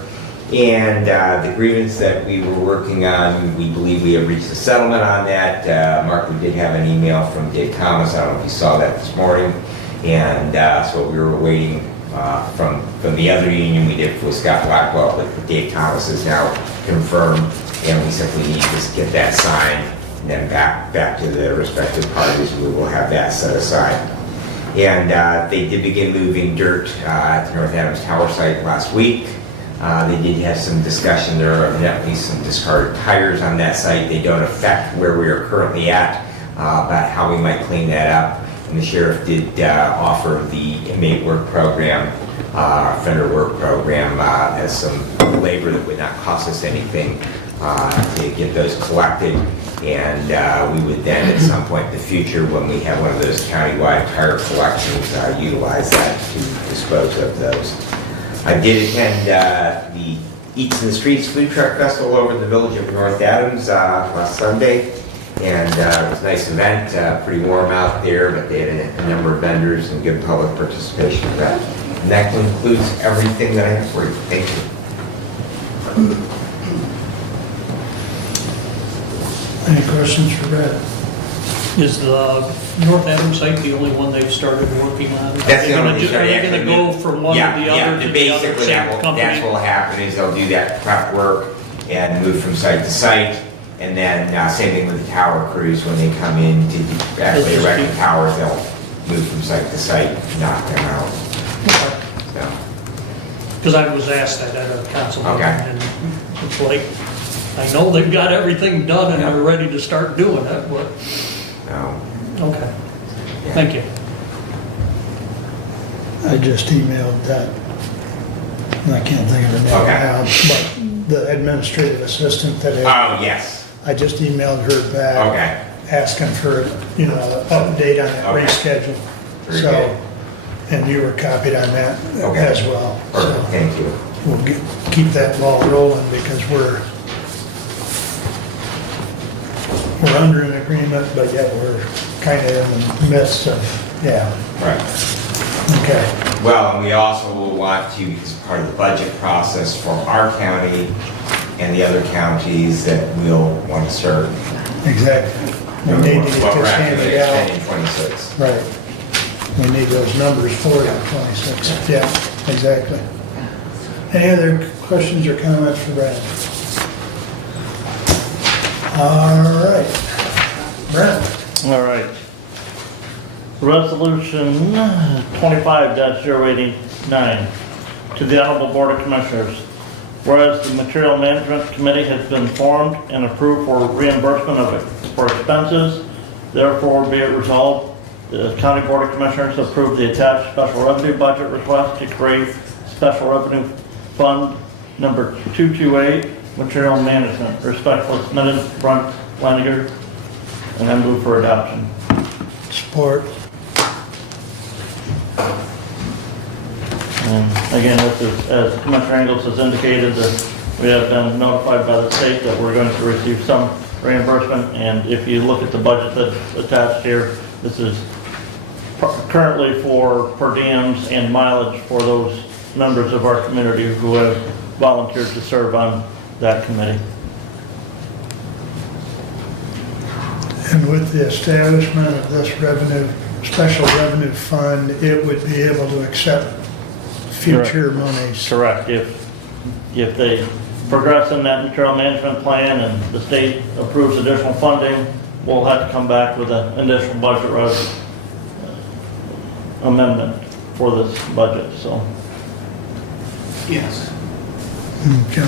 And the grievance that we were working on, we believe we have reached a settlement on that. Mark, we did have an email from Dave Thomas. I don't know if you saw that this morning. And so we were waiting from the other union we did with Scott Blackwell, but Dave Thomas is now confirmed, and we simply need to get that signed and then back to the respective parties. We will have that set aside. And they did begin moving dirt at the North Adams Tower site last week. They did have some discussion. There are evidently some discarded tires on that site. They don't affect where we are currently at, about how we might clean that up. And the sheriff did offer the inmate work program, offender work program, as some labor that would not cost us anything to get those collected. And we would then, at some point in the future, when we have one of those countywide tire collections, utilize that to dispose of those. I did attend the Eats in the Streets Food Truck Festival over in the village of North Adams last Sunday. And it was a nice event, pretty warm out there, but they had a number of vendors and good public participation in that. And that concludes everything that I have for you. Thank you. Any questions for Brad? Is the North Adams site the only one they've started working on? That's the only one. Are they going to go from one to the other to the other Basically, same company? that's what will happen is they'll do that prep work and move from site to site. And then same thing with the tower crews. When they come in to actually erect the towers, they'll move from site to site, knock them out. Because I was asked that at a council meeting, Okay. and it's like, I know they've got everything done and they're ready to start doing it, but, No. okay. Thank you. I just emailed that, and I can't think of her name Okay. now, but the administrative assistant that Oh, yes. I just emailed her back. Okay. Asking for, an update on that Okay. reschedule. Very So, good. and you were copied on that Okay. as well. Perfect. So Thank you. we'll keep that ball rolling because we're under an agreement, but yet we're kind of in the midst of, Right. okay. Well, and we also will will want to, because part of the budget process for our county and the other counties that we'll want to serve. Exactly. We need to get What we're this actually handed out. expending 26. Right. We need those numbers for that 26. Yeah, exactly. Any other questions or comments for Brad? All right. Brad? All right. Resolution 25-089 to the Honorable Board of Commissioners. Whereas the Material Management Committee has been formed and approved for reimbursement for expenses, therefore be it resolved, the County Board of Commissioners approve the attached special revenue budget request to create Special Revenue Fund number 228, Material Management. Respectfully submitted, Brent Flanagan, and I move for adoption. Support. And again, this is, as Commissioner Engels has indicated, that we have been notified by the state that we're going to receive some reimbursement. And if you look at the budget that's attached here, this is currently for per diems and mileage for those members of our community who have volunteered to serve on that committee. And with the establishment of this special revenue fund, it would be able to accept future monies. Correct. If they progress in that material management plan and the state approves additional funding, we'll have to come back with an additional budget amendment for this budget, so. Yes. Okay.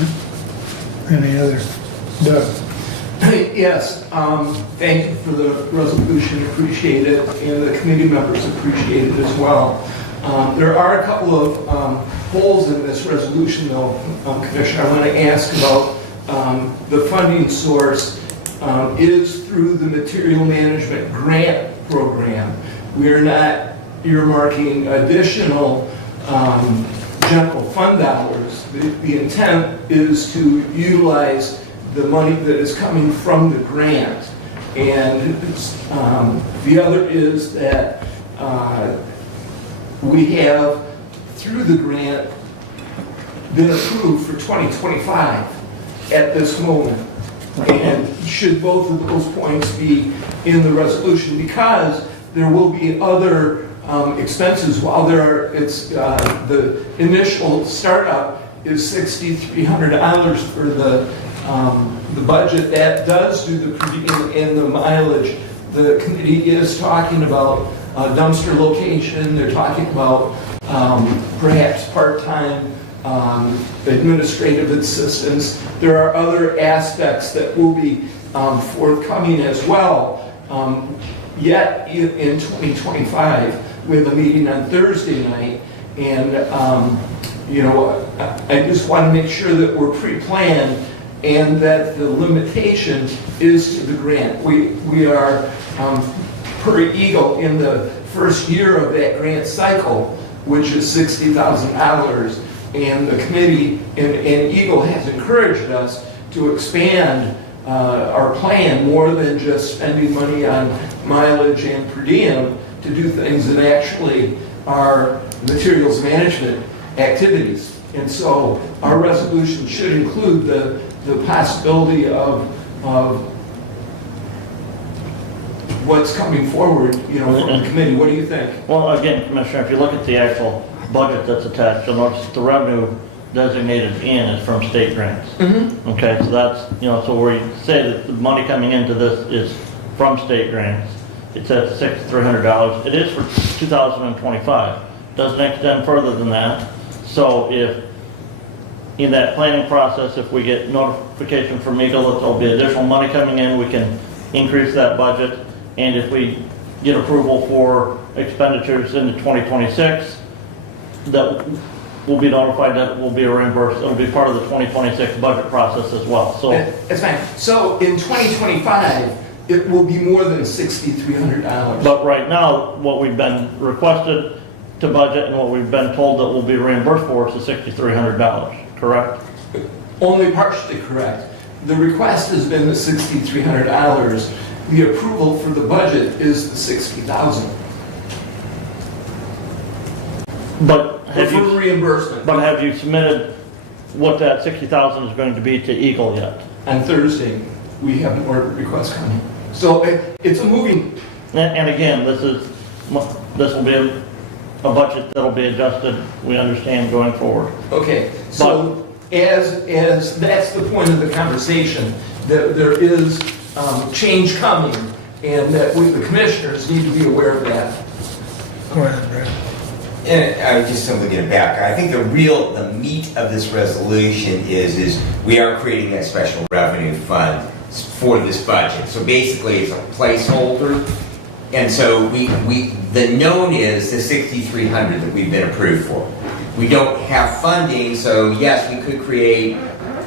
Any other? Doug? Yes, thank you for the resolution, appreciate it, and the committee members appreciate it as well. There are a couple of holes in this resolution though, Commissioner. I want to ask about the funding source is through the Material Management Grant Program. We are not earmarking additional general fund dollars. The intent is to utilize the money that is coming from the grant. And the other is that we have, through the grant, been approved for 2025 at this moment. And should both of those points be in the resolution, because there will be other expenses while the initial startup is $6,300 for the budget. That does do the per diem and the mileage. The committee is talking about dumpster location. They're talking about perhaps part-time administrative assistance. There are other aspects that will be forthcoming as well. Yet in 2025, we have a meeting on Thursday night, and I just want to make sure that we're pre-planned and that the limitation is to the grant. We are per Eagle in the first year of that grant cycle, which is $60,000, and the committee and Eagle has encouraged us to expand our plan more than just spending money on mileage and per diem to do things that actually are materials management activities. And so our resolution should include the possibility of what's coming forward, from the committee. What do you think? Well, again, Commissioner, if you look at the actual budget that's attached, you'll notice the revenue designated in is from state grants. Mm-hmm. Okay, so that's, so where you say that the money coming into this is from state grants, it's at $6,300. It is for 2025. Doesn't extend further than that. So if in that planning process, if we get notification from Eagle that there'll be additional money coming in, we can increase that budget. And if we get approval for expenditures into 2026, that we'll be notified that it will be reimbursed. It'll be part of the 2026 budget process as well. So That's fine. So in 2025, it will be more than $6,300. But right now, what we've been requested to budget and what we've been told that will be reimbursed for is the $6,300, correct? Only partially correct. The request has been the $6,300. The approval for the budget is the $60,000. But Or have for you, reimbursement. but have you submitted what that 60,000 is going to be to Eagle yet? On Thursday, we have an order request coming. So it's a moving, And again, this will be a budget that'll be adjusted, we understand, going forward. okay. So as that's the point of the conversation, that there is change coming, and that we, the commissioners, need to be aware of that. Go ahead, Brad. And I would just simply get it back. I think the meat of this resolution is we are creating that special revenue fund for this budget. So basically, it's a placeholder. And so the known is the 6,300 that we've been approved for. We don't have funding, so yes, we could create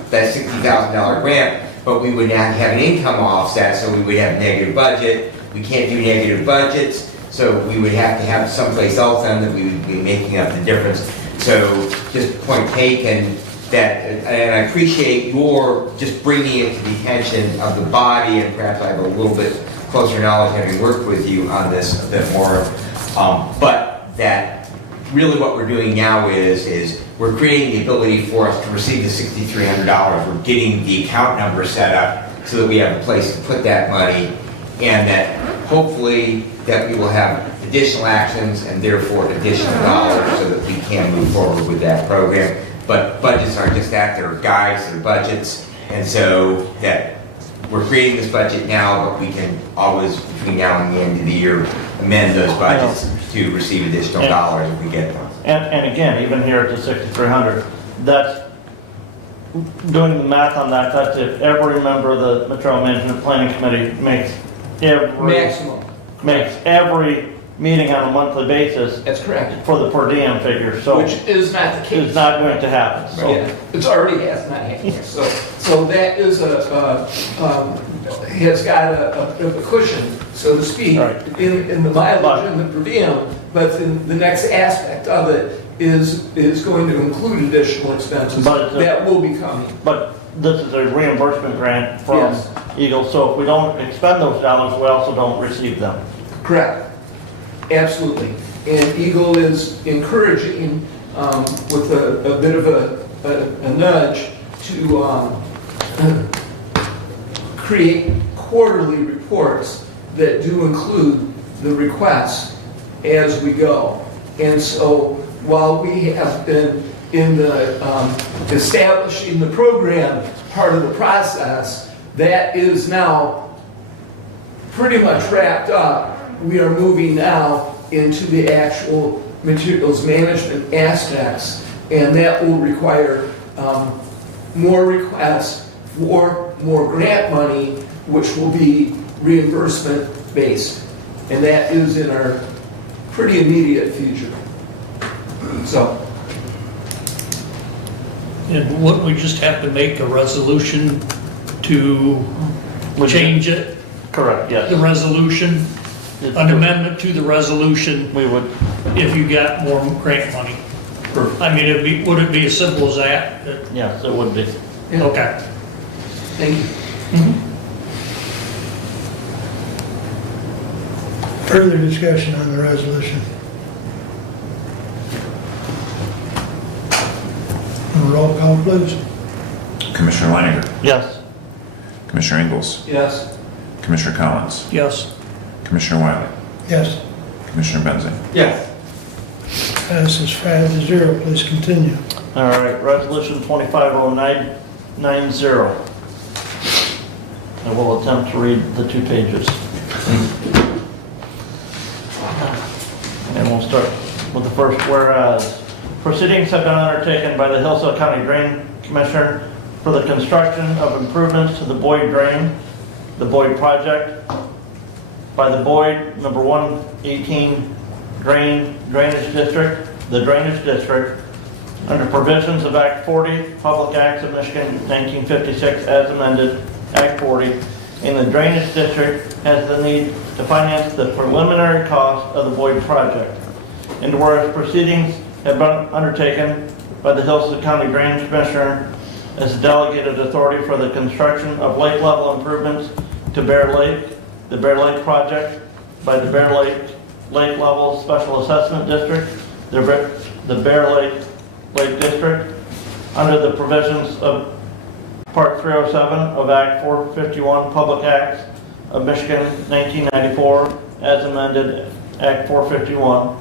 that $60,000 grant, but we would not have an income offset, so we would have negative budget. We can't do negative budgets. So we would have to have someplace else then that we would be making up the difference. So just point taken that, and I appreciate your just bringing it to the attention of the body, and perhaps I have a little bit closer knowledge having worked with you on this a bit more. But that really what we're doing now is we're creating the ability for us to receive the $6,300. We're getting the account number set up so that we have a place to put that money, and that hopefully that we will have additional actions and therefore additional dollars so that we can move forward with that program. But budgets aren't just that, they're guides, they're budgets. And so that we're creating this budget now, but we can always, between now and the end of the year, amend those budgets to receive additional dollars if we get them. And again, even here at the 6,300, that's, doing the math on that, that's if every member of the Metro Management Planning Committee makes every meeting on a monthly basis. That's correct. For the per diem figure, so. Which is not the case. It's not going to happen, so. Yeah, it's already has not happened. So that is has got a cushion, so to speak, Right. in the mileage and the per diem, but the next aspect of it is going to include additional expenses But that will be coming. But this is a reimbursement grant from Yes. Eagle, so if we don't expend those dollars, we also don't receive them. Correct. Absolutely. And Eagle is encouraging, with a bit of a nudge, to create quarterly reports that do include the requests as we go. And so while we have been in the establishing the program part of the process, that is now pretty much wrapped up. We are moving now into the actual materials management aspects, and that will require more requests for more grant money, which will be reimbursement based. And that is in our pretty immediate future. So, And wouldn't we just have to make a resolution to change it? Correct, The yes. resolution, an amendment to the resolution We would, if you got more grant money? I mean, would it be as simple as that? yes, it would be. yeah, Okay. thank you. Further discussion on the resolution. Roll call, please. Commissioner Leininger, Yes. Commissioner Ingalls, Yes. Commissioner Collins, Yes. Commissioner Wiley, Yes. Commissioner Benzing. Yes. Passes 5-0. Please continue. All right, resolution 250990. I will attempt to read the 2 pages. And we'll start with the first. Whereas proceedings have been undertaken by the Hillsdale County Drain Commissioner for the construction of improvements to the Boyd Drain, the Boyd project, by the Boyd number 118 Drainage District, the Drainage District, under provisions of Act 40, Public Acts of Michigan 1956 as amended, Act 40, and the Drainage District has the need to finance the preliminary cost of the Boyd project. And whereas proceedings have been undertaken by the Hillsdale County Drainage Commissioner as delegated authority for the construction of lake level improvements to Bear Lake, the Bear Lake project, by the Bear Lake Level Special Assessment District, the the Bear Lake District under the provisions of Part 307 of Act 451, Public Acts of Michigan 1994, as amended Act 451.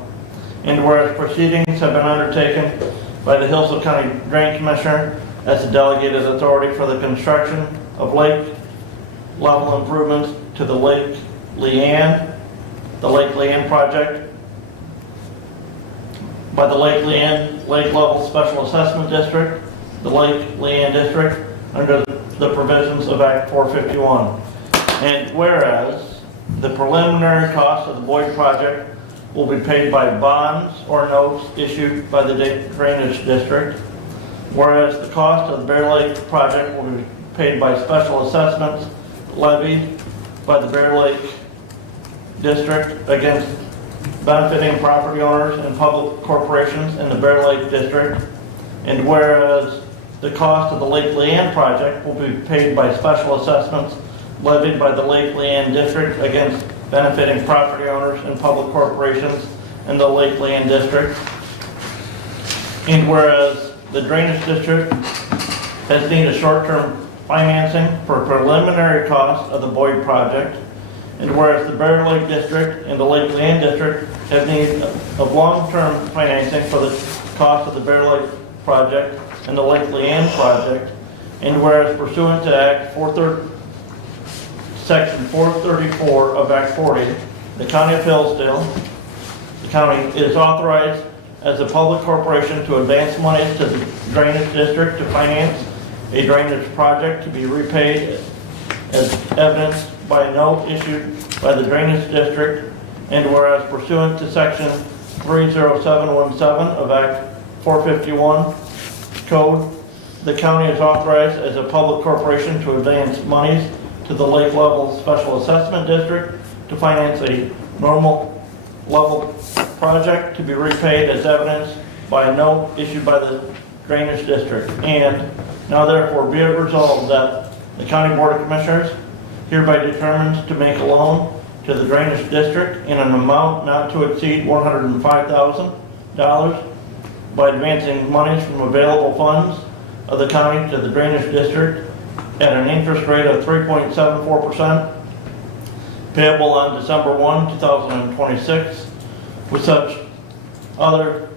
And whereas proceedings have been undertaken by the Hillsdale County Drain Commissioner as the delegated authority for the construction of lake level improvements to the Lake Leanne project by the Lake Leanne Lake Level Special Assessment District, the Lake Leanne District, under the provisions of Act 451. And whereas the preliminary cost of the Boyd project will be paid by bonds or notes issued by the Drainage District, whereas the cost of the Bear Lake project will be paid by special assessments levied by the Bear Lake District against benefiting property owners and public corporations in the Bear Lake District, and whereas the cost of the Lake Leanne project will be paid by special assessments levied by the Lake Leanne District against benefiting property owners and public corporations in the Lake Leanne District, and whereas the Drainage District has needed short-term financing for preliminary costs of the Boyd project, and whereas the Bear Lake District and the Lake Leanne District have need of long-term financing for the cost of the Bear Lake project and the Lake Leanne project, and whereas pursuant to Section 434 of Act 40, the County of Hillsdale, the county is authorized as a public corporation to advance monies to the Drainage District to finance a drainage project to be repaid as evidenced by a note issued by the Drainage District, and whereas pursuant to Section 30717 of Act 451 Code, the county is authorized as a public corporation to advance monies to the Lake Level Special Assessment District to finance a normal level project to be repaid as evidenced by a note issued by the Drainage District. And now therefore be it resolved that the County Board of Commissioners hereby determines to make a loan to the Drainage District in an amount not to exceed $105,000 by advancing monies from available funds of the county to the Drainage District at an interest rate of 3.74%, payable on December 1, 2026, with such other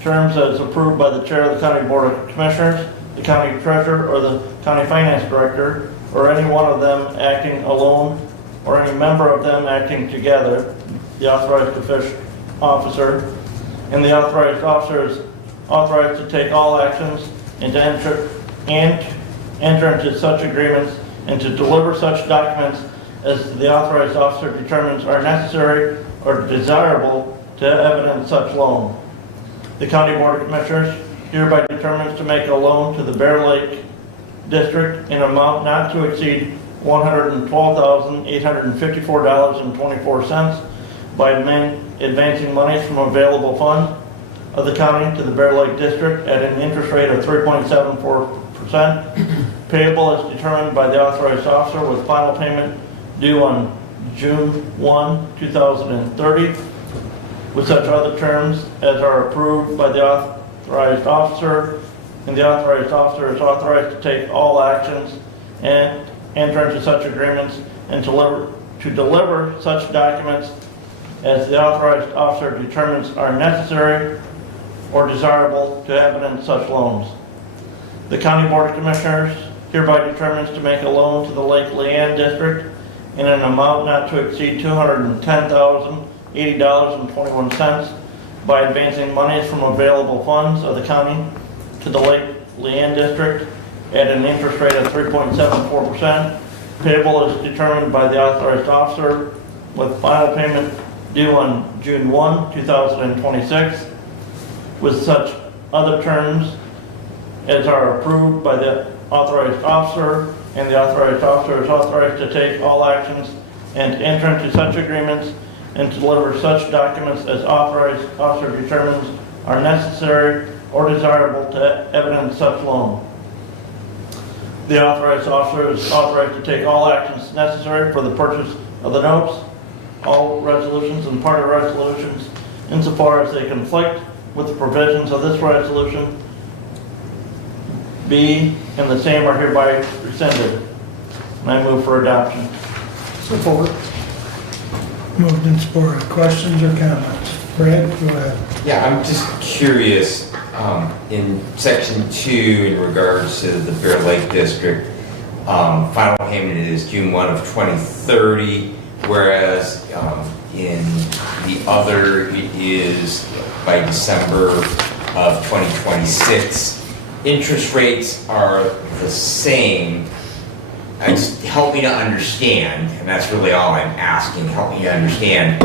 terms as approved by the Chair of the County Board of Commissioners, the County Treasurer, or the County Finance Director, or any one of them acting alone, or any member of them acting together, the authorized officer, and the authorized officer is authorized to take all actions and to enter into such agreements and to deliver such documents as the authorized officer determines are necessary or desirable to evidence such loan. The County Board of Commissioners hereby determines to make a loan to the Bear Lake District in an amount not to exceed $112,854.24 by advancing monies from available funds of the county to the Bear Lake District at an interest rate of 3.74%, payable as determined by the authorized officer with final payment due on June 1, 2030, with such other terms as are approved by the authorized officer, and the authorized officer is authorized to take all actions and enter into such agreements and to deliver such documents as the authorized officer determines are necessary or desirable to evidence such loans. The County Board of Commissioners hereby determines to make a loan to the Lake Leanne District in an amount not to exceed $210,080.21 by advancing monies from available funds of the county to the Lake Leanne District at an interest rate of 3.74%, payable as determined by the authorized officer with final payment due on June 1, 2026, with such other terms as are approved by the authorized officer, and the authorized officer is authorized to take all actions and enter into such agreements and to deliver such documents as authorized officer determines are necessary or desirable to evidence such loan. The authorized officer is authorized to take all actions necessary for the purchase of the notes, all resolutions and part of resolutions insofar as they conflict with the provisions of this resolution. B and the same are hereby rescinded. And I move for adoption. Support. Moved and supported. Questions or comments? Brad, go ahead. Yeah, I'm just curious, in section 2, in regards to the Bear Lake District, final payment is June 1 of 2030, whereas in the other, it is by December of 2026. Interest rates are the same. Just help me to understand, and that's really all I'm asking, help me to understand.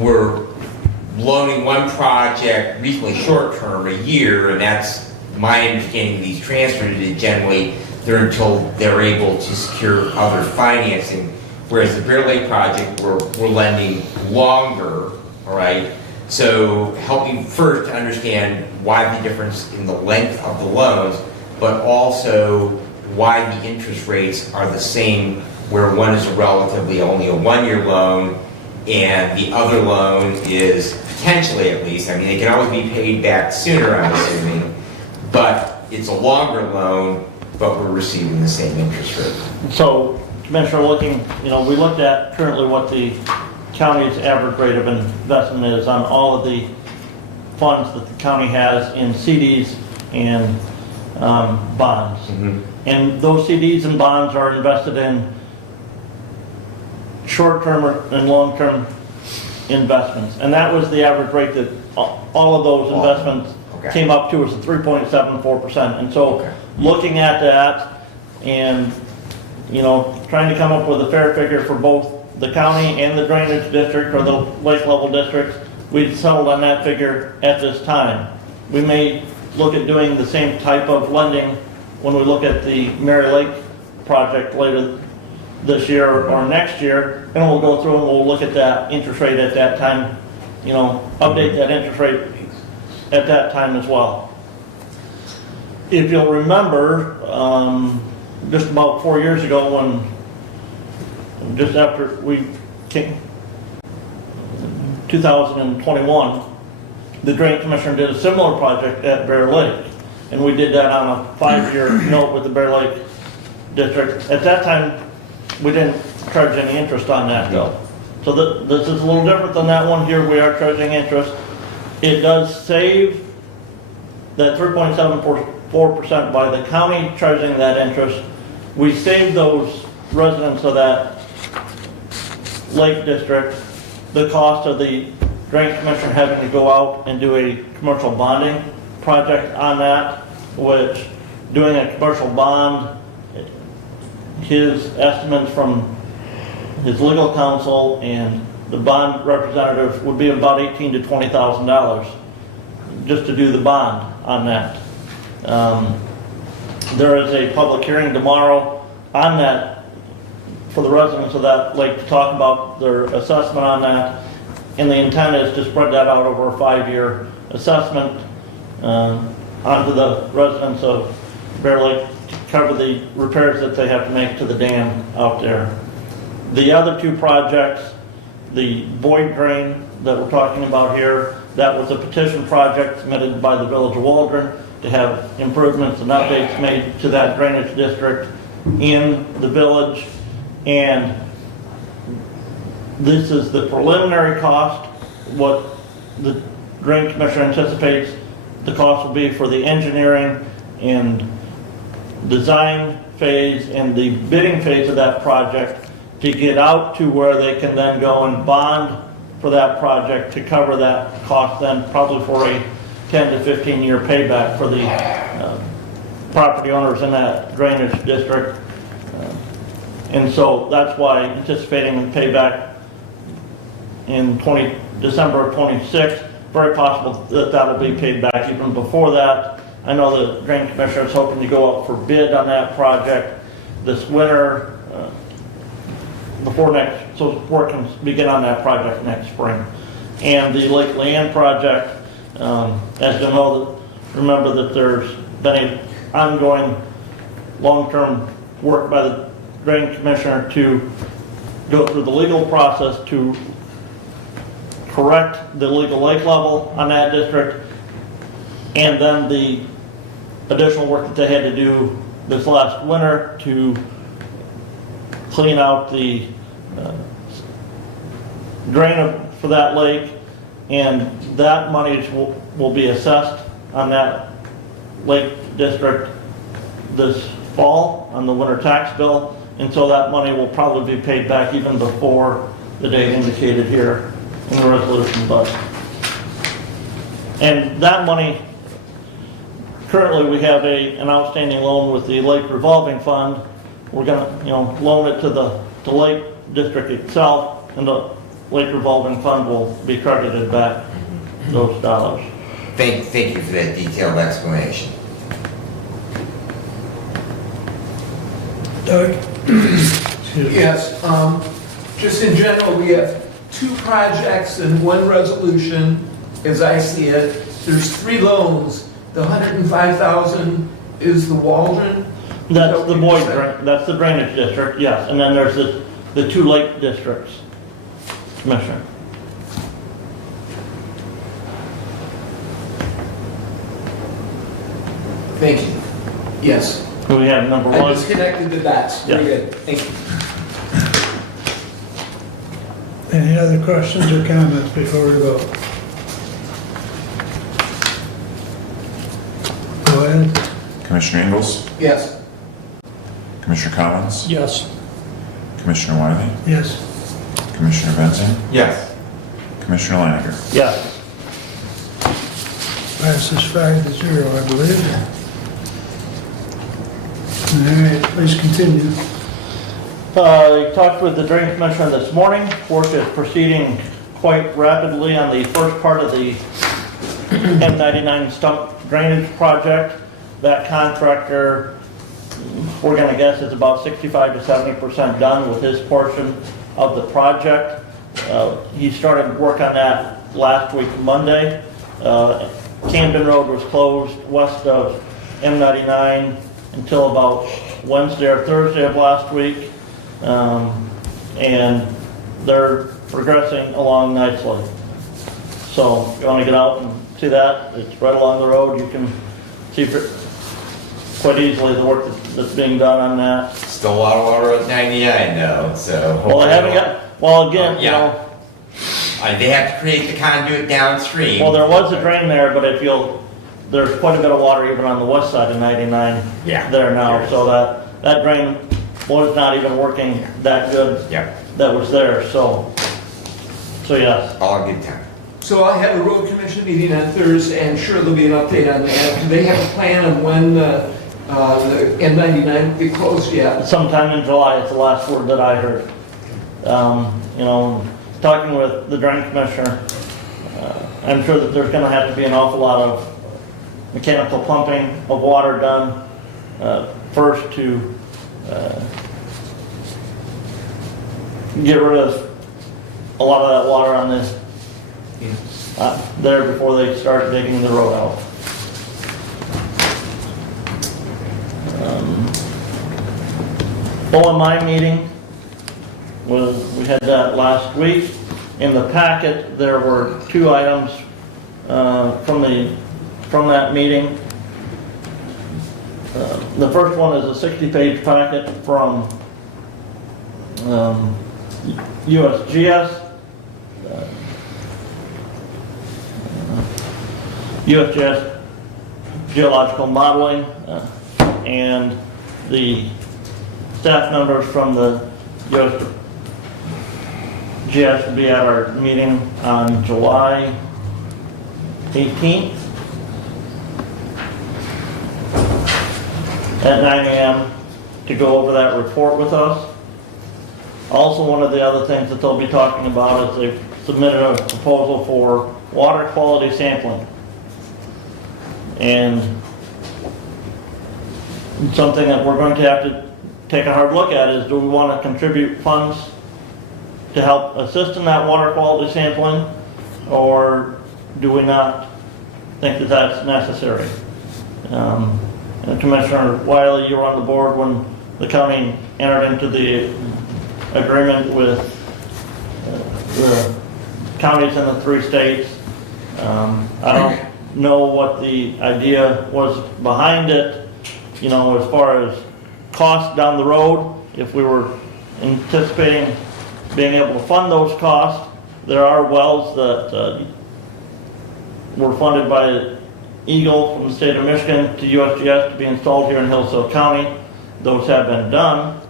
We're loaning one project reasonably short-term, a year, and that's my understanding of these transfers, is generally they're until they're able to secure other financing, whereas the Bear Lake project, we're lending longer, all right? So help me first to understand why the difference in the length of the loans, but also why the interest rates are the same, where one is relatively only a one-year loan and the other loan is potentially, at least, I mean, it can always be paid back sooner, I'm assuming, but it's a longer loan, but we're receiving the same interest rate. So, Commissioner, we looked at currently what the county's average rate of investment is on all of the funds that the county has in CDs and bonds. Mm-hmm. And those CDs and bonds are invested in short-term and long-term investments. And that was the average rate that all of those investments came up to, was 3.74%. And so looking at that and, trying to come up with a fair figure for both the county and the drainage district or the lake level districts, we settled on that figure at this time. We may look at doing the same type of lending when we look at the Mary Lake project later this year or next year, and we'll go through and we'll look at that interest rate at that time, update that interest rate at that time as well. If you'll remember, just about 4 years ago, just after we came, 2021, the Drain Commissioner did a similar project at Bear Lake, and we did that on a 5-year note with the Bear Lake District. At that time, we didn't charge any interest on that though. So this is a little different than that one here. We are charging interest. It does save that 3.74% by the county charging that interest. We save those residents of that Lake District the cost of the Drain Commissioner having to go out and do a commercial bonding project on that, which doing a commercial bond, his estimates from his legal counsel and the bond representative would be about $18,000 to $20,000 just to do the bond on that. There is a public hearing tomorrow on that for the residents of that lake to talk about their assessment on that, and the intent is to spread that out over a 5-year assessment onto the residents of Bear Lake to cover the repairs that they have to make to the dam out there. The other two projects, the void drain that we're talking about here, that was a petition project submitted by the Village of Waldron to have improvements and updates made to that drainage district in the village. And this is the preliminary cost, what the Drain Commissioner anticipates the cost will be for the engineering and design phase and the bidding phase of that project to get out to where they can then go and bond for that project to cover that cost, then probably for a 10 to 15 year payback for the property owners in that drainage district. And so that's why anticipating payback in December of 26, very possible that that'll be paid back even before that. I know the Drain Commissioner is hoping to go out for bid on that project this winter, so work can begin on that project next spring. And the Lake Leanne project, as you know, remember that there's been an ongoing long-term work by the Drain Commissioner to go through the legal process to correct the legal lake level on that district, and then the additional work that they had to do this last winter to clean out the drain for that lake, and that money will be assessed on that lake district this fall on the winter tax bill, and so that money will probably be paid back even before the date indicated here in the resolution budget. And that money, currently we have an outstanding loan with the Lake Revolving Fund. We're going to, loan it to the Lake District itself, and the Lake Revolving Fund will be credited back those dollars. Thank you for that detailed explanation. Doug? Yes, just in general, we have 2 projects and 1 resolution, as I see it. There's 3 loans. The $105,000 is the Waldron. That's the Boyd drain, that's the drainage district, yes. And then there's the 2 lake districts, Commissioner. Thank you. Yes. We have number I 1. just connected the dots. Very Yeah. good. Thank you. Any other questions or comments before we vote? Go ahead. Commissioner Ingalls? Yes. Commissioner Collins? Yes. Commissioner Wiley? Yes. Commissioner Benson? Yes. Commissioner Laniger? Yes. Passes 5-0, I believe. All right, please continue. I talked with the Drain Commissioner this morning. Work is proceeding quite rapidly on the first part of the M99 stump drainage project. That contractor, we're going to guess, is about 65 to 70% done with his portion of the project. He started work on that last week, Monday. Camden Road was closed west of M99 until about Wednesday or Thursday of last week. And they're progressing along nicely. So if you want to get out and see that, it's right along the road. You can see quite easily the work that's being done on that. Still a lot of water at 99 though, so. Well, I haven't got, well, again, They have to create the conduit downstream. well, there was a drain there, but there's quite a bit of water even on the west side of 99 Yeah. there now. So that drain was not even working that good. Yeah. That was there, so yes. All good time. So I'll have a road commission meeting on Thursday, and sure there'll be an update on that. Do they have a plan of when the M99 will be closed yet? Sometime in July, it's the last word that I heard. Talking with the Drain Commissioner, I'm sure that there's gonna have to be an awful lot of mechanical pumping of water done, first to, get rid of a lot of that water on this, there before they start digging the road out. OMI meeting, we had that last week. In the packet, there were 2 items from that meeting. The first one is a 60-page packet from USGS. USGS geological modeling, and the staff members from the USGS will be at our meeting on July 18th at 9 a.m. to go over that report with us. Also, one of the other things that they'll be talking about is they've submitted a proposal for water quality sampling. And something that we're going to have to take a hard look at is, do we want to contribute funds to help assist in that water quality sampling, or do we not think that that's necessary? And Commissioner Wiley, you were on the board when the county entered into the agreement with the counties in the 3 states. I don't know what the idea was behind it, you know, as far as costs down the road, if we were anticipating being able to fund those costs. There are wells that were funded by Eagle from the state of Michigan to USGS to be installed here in Hillsdale County. Those have been done.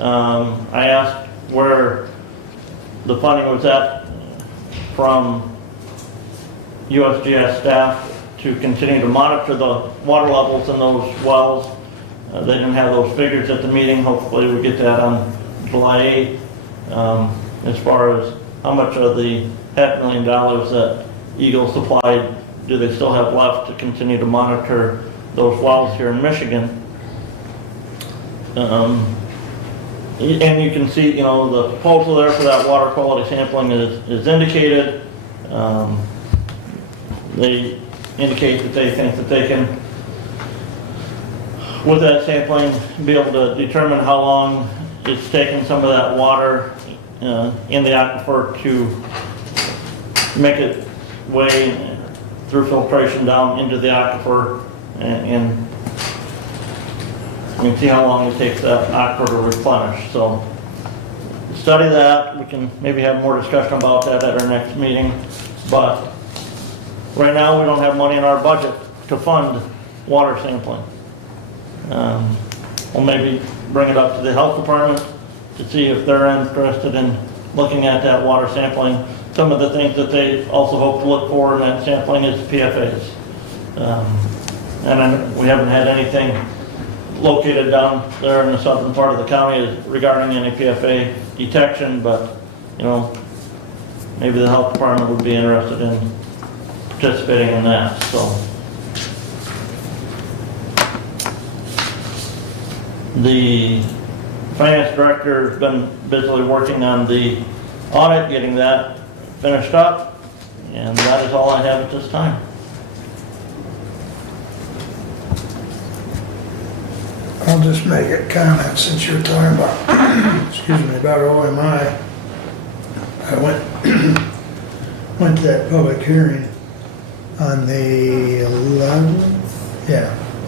I asked where the funding was at from USGS staff to continue to monitor the water levels in those wells. They didn't have those figures at the meeting. Hopefully we get that on July 8th. As far as how much of the $500,000 that Eagle supplied do they still have left to continue to monitor those wells here in Michigan. And you can see, you know, the proposal there for that water quality sampling is indicated. They indicate that they think that they can, with that sampling, be able to determine how long it's taken some of that water in the aquifer to make it way through filtration down into the aquifer, and you can see how long it takes that aquifer to replenish. So study that. We can maybe have more discussion about that at our next meeting, but right now we don't have money in our budget to fund water sampling. We'll maybe bring it up to the health department to see if they're interested in looking at that water sampling. Some of the things that they also hope to look for in that sampling is PFAs. We haven't had anything located down there in the southern part of the county regarding any PFA detection, but you know, maybe the health department would be interested in participating in that. So the finance director has been busily working on the audit, getting that finished up, and that is all I have at this time. I'll just make a comment since you're talking about, excuse me, about OMI. I went to that public hearing on the 11th,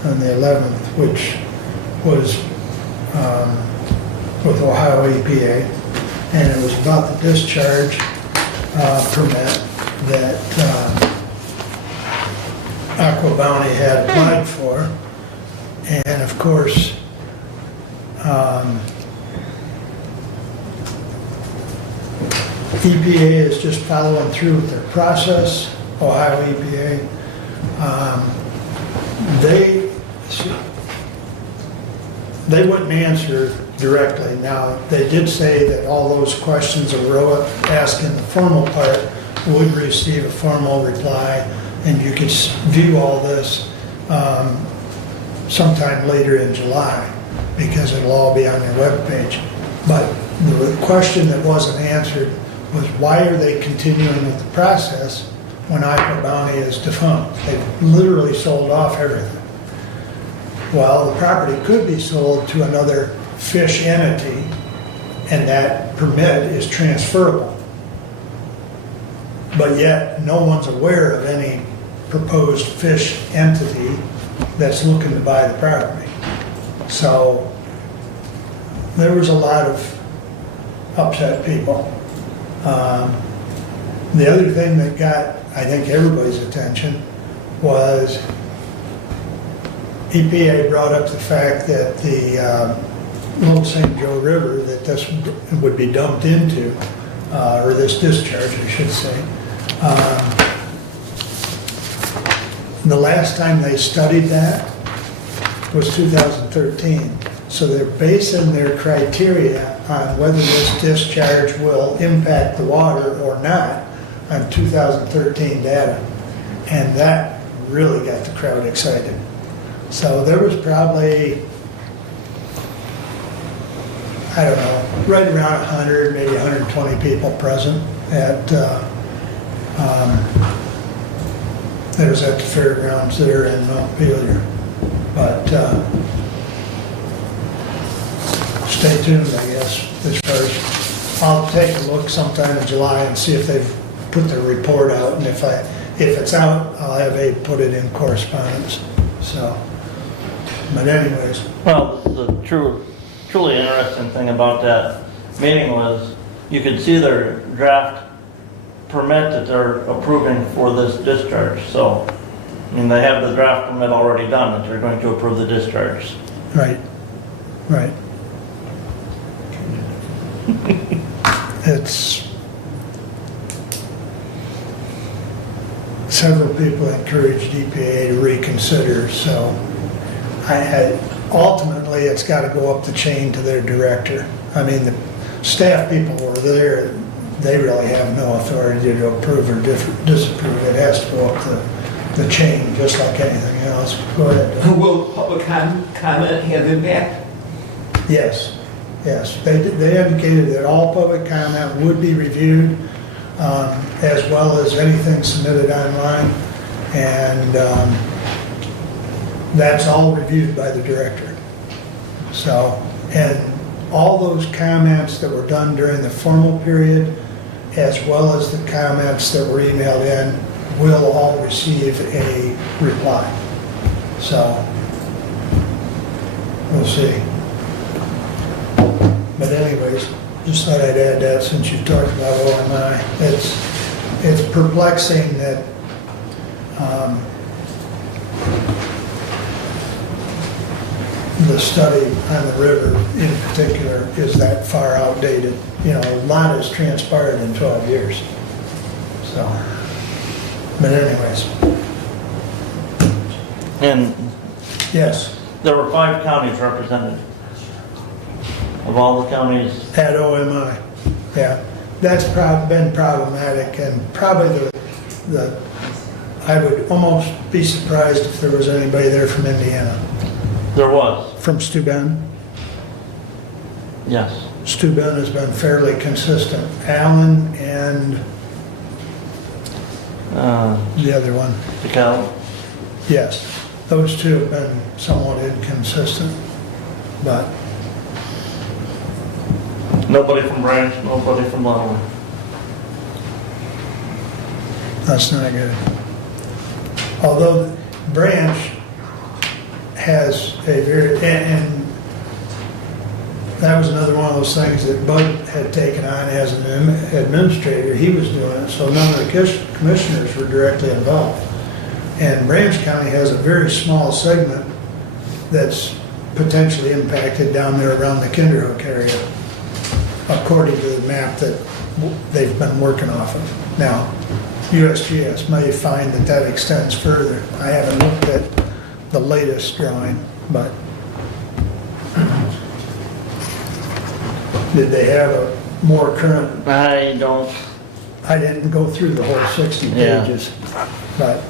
on the 11th, which was with Ohio EPA, and it was about the discharge permit that Aqua Bounty had applied for. And of course, EPA is just following through with their process, Ohio EPA. They wouldn't answer directly. Now, they did say that all those questions that were asked in the formal part would receive a formal reply, and you could view all this sometime later in July, because it'll all be on their webpage. But the question that wasn't answered was, why are they continuing with the process when Aqua Bounty is defunct? They've literally sold off everything. Well, the property could be sold to another fish entity, and that permit is transferable. But yet, no one's aware of any proposed fish entity that's looking to buy the property. So there was a lot of upset people. The other thing that got, I think, everybody's attention was EPA brought up the fact that the Little St. Joe River that this would be dumped into, or this discharge, I should say, the last time they studied that was 2013. So they're basing their criteria on whether this discharge will impact the water or not on 2013 data. And that really got the crowd excited. So there was probably, I don't know, right around 100, maybe 120 people present at it was at the fairgrounds there in Montpelier. But stay tuned, I guess, as far as, I'll take a look sometime in July and see if they've put the report out, and if it's out, I'll have Abe put it in correspondence, so. But anyways, Well, the truly interesting thing about that meeting was you could see their draft permit that they're approving for this discharge. So, I mean, they have the draft permit already done that they're going to approve the discharge. right. It's, several people encouraged EPA to reconsider, so ultimately, it's got to go up the chain to their director. I mean, the staff people were there, they really have no authority to approve or disapprove. It has to go up the chain, just like anything else. Go ahead. Will public comment have impact? Yes. They indicated that all public comment would be reviewed, as well as anything submitted online. And that's all reviewed by the director. So, and all those comments that were done during the formal period, as well as the comments that were emailed in, will all receive a reply. So, we'll see. But anyways, just thought I'd add that since you talked about OMI. It's perplexing that the study on the river in particular is that far outdated. You know, a lot has transpired in 12 years. So, but anyways, And yes, there were 5 counties represented. Of all the counties, at OMI, yeah. That's been problematic, and probably I would almost be surprised if there was anybody there from Indiana. there was, From Steuben. yes. Steuben has been fairly consistent. Allen and the other one, DeKalb. yes. Those two have been somewhat inconsistent, but Nobody from Branch, nobody from Leavenworth. that's not good. Although Branch has a very, and that was another one of those things that Bud had taken on as an administrator. He was doing it, so none of the commissioners were directly involved. And Branch County has a very small segment that's potentially impacted down there around the Kinderhook area, according to the map that they've been working off of. Now, USGS may find that that extends further. I haven't looked at the latest drawing, but did they have a more current? I don't, I didn't go through the whole 60 Yeah. pages, but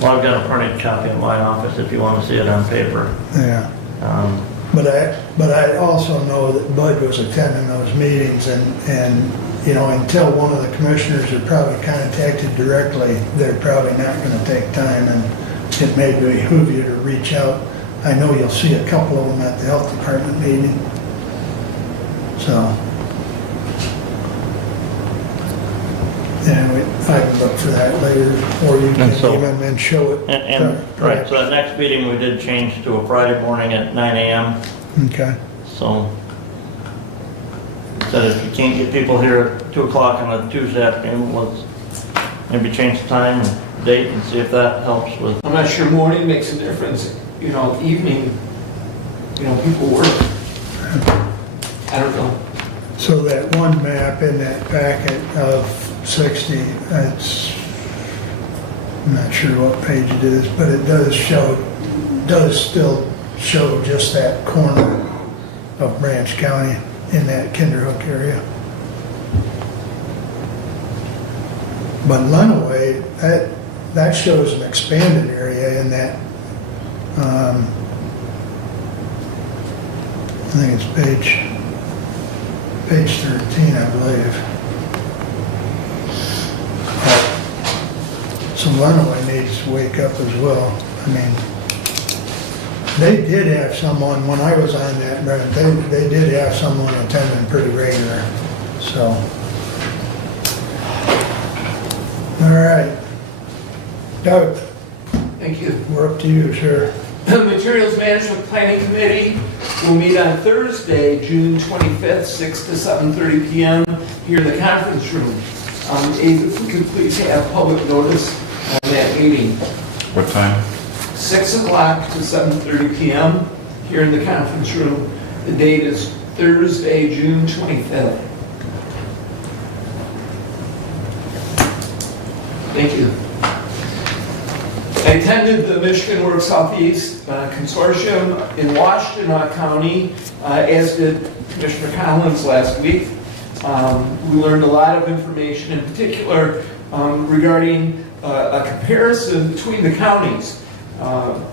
well, I've got a printed copy in my office if you want to see it on paper. yeah. Um, But I also know that Bud was attending those meetings, and you know, until one of the commissioners are probably contacted directly, they're probably not going to take time, and it may behoove you to reach out. I know you'll see a couple of them at the health department meeting. So, anyway, I can look for that later, or you can And so- even then show it. Right, so that next meeting we did change to a Friday morning at 9 a.m. Okay, So, said if you can't get people here at 2 o'clock on a Tuesday afternoon, let's maybe change the time and date and see if that helps with. I'm not sure morning makes a difference, you know, evening, you know, people work. I don't know. so that one map in that packet of 60, it's, I'm not sure what page it is, but it does still show just that corner of Branch County in that Kinderhook area. But Lenawee, that shows an expanded area in that, I think it's page 13, I believe. So Lenawee needs to wake up as well. I mean, they did have someone, when I was on that, Brent, they did have someone attending pretty regular, so. All right. Doug, Thank you. we're up to you, sir. The Materials Management Planning Committee will meet on Thursday, June 25th, 6 to 7:30 p.m. here in the conference room. Abe, if we could please have public notice on that meeting. What time? 6 o'clock to 7:30 p.m. here in the conference room. The date is Thursday, June 25th. Thank you. I attended the Michigan Works Southeast Consortium in Washtenaw County, as did Commissioner Collins last week. We learned a lot of information, in particular regarding a comparison between the counties.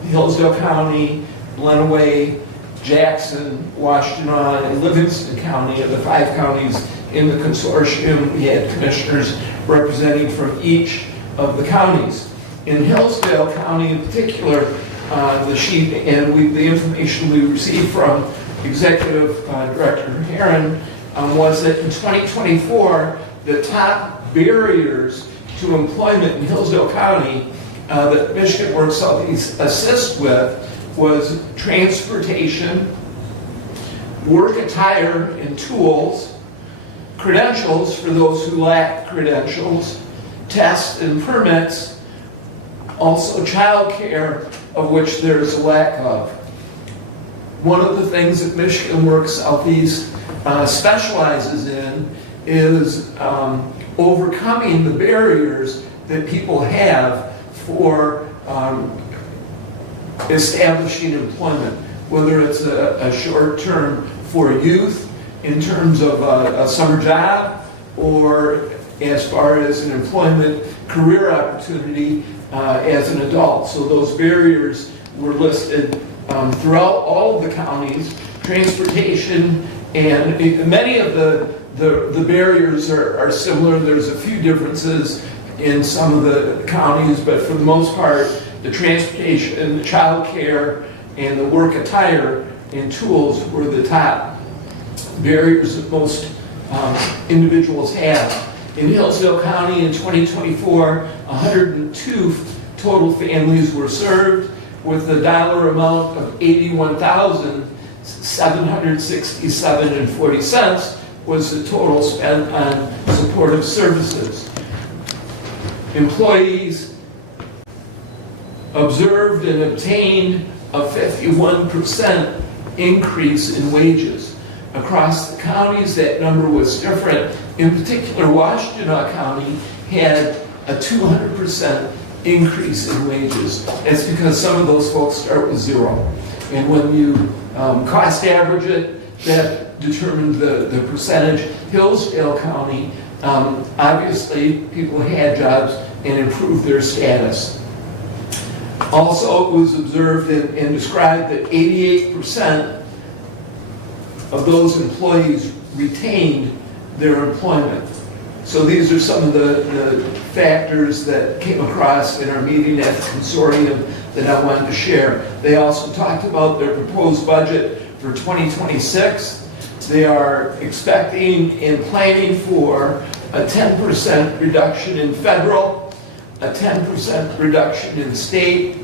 Hillsdale County, Lenawee, Jackson, Washtenaw, and Livingston County are the 5 counties in the consortium. We had commissioners representing from each of the counties. In Hillsdale County in particular, the sheet and the information we received from Executive Director Herron was that in 2024, the top barriers to employment in Hillsdale County that Michigan Works Southeast assists with was transportation, work attire and tools, credentials for those who lack credentials, tests and permits, also child care, of which there is a lack of. One of the things that Michigan Works Southeast specializes in is overcoming the barriers that people have for establishing employment, whether it's a short term for youth in terms of a summer job, or as far as an employment career opportunity as an adult. So those barriers were listed throughout all of the counties. Transportation, and many of the barriers are similar. There's a few differences in some of the counties, but for the most part, the transportation, the child care, and the work attire and tools were the top barriers that most individuals have. In Hillsdale County in 2024, 102 total families were served with a dollar amount of $81,767.40 was the total spent on supportive services. Employees observed and obtained a 51% increase in wages. Across the counties, that number was different. In particular, Washtenaw County had a 200% increase in wages. That's because some of those folks start with 0. And when you cost average it, that determined the percentage. Hillsdale County, obviously, people had jobs and improved their status. Also, it was observed and described that 88% of those employees retained their employment. So these are some of the factors that came across in our meeting at the consortium that I wanted to share. They also talked about their proposed budget for 2026. They are expecting and planning for a 10% reduction in federal, a 10% reduction in state,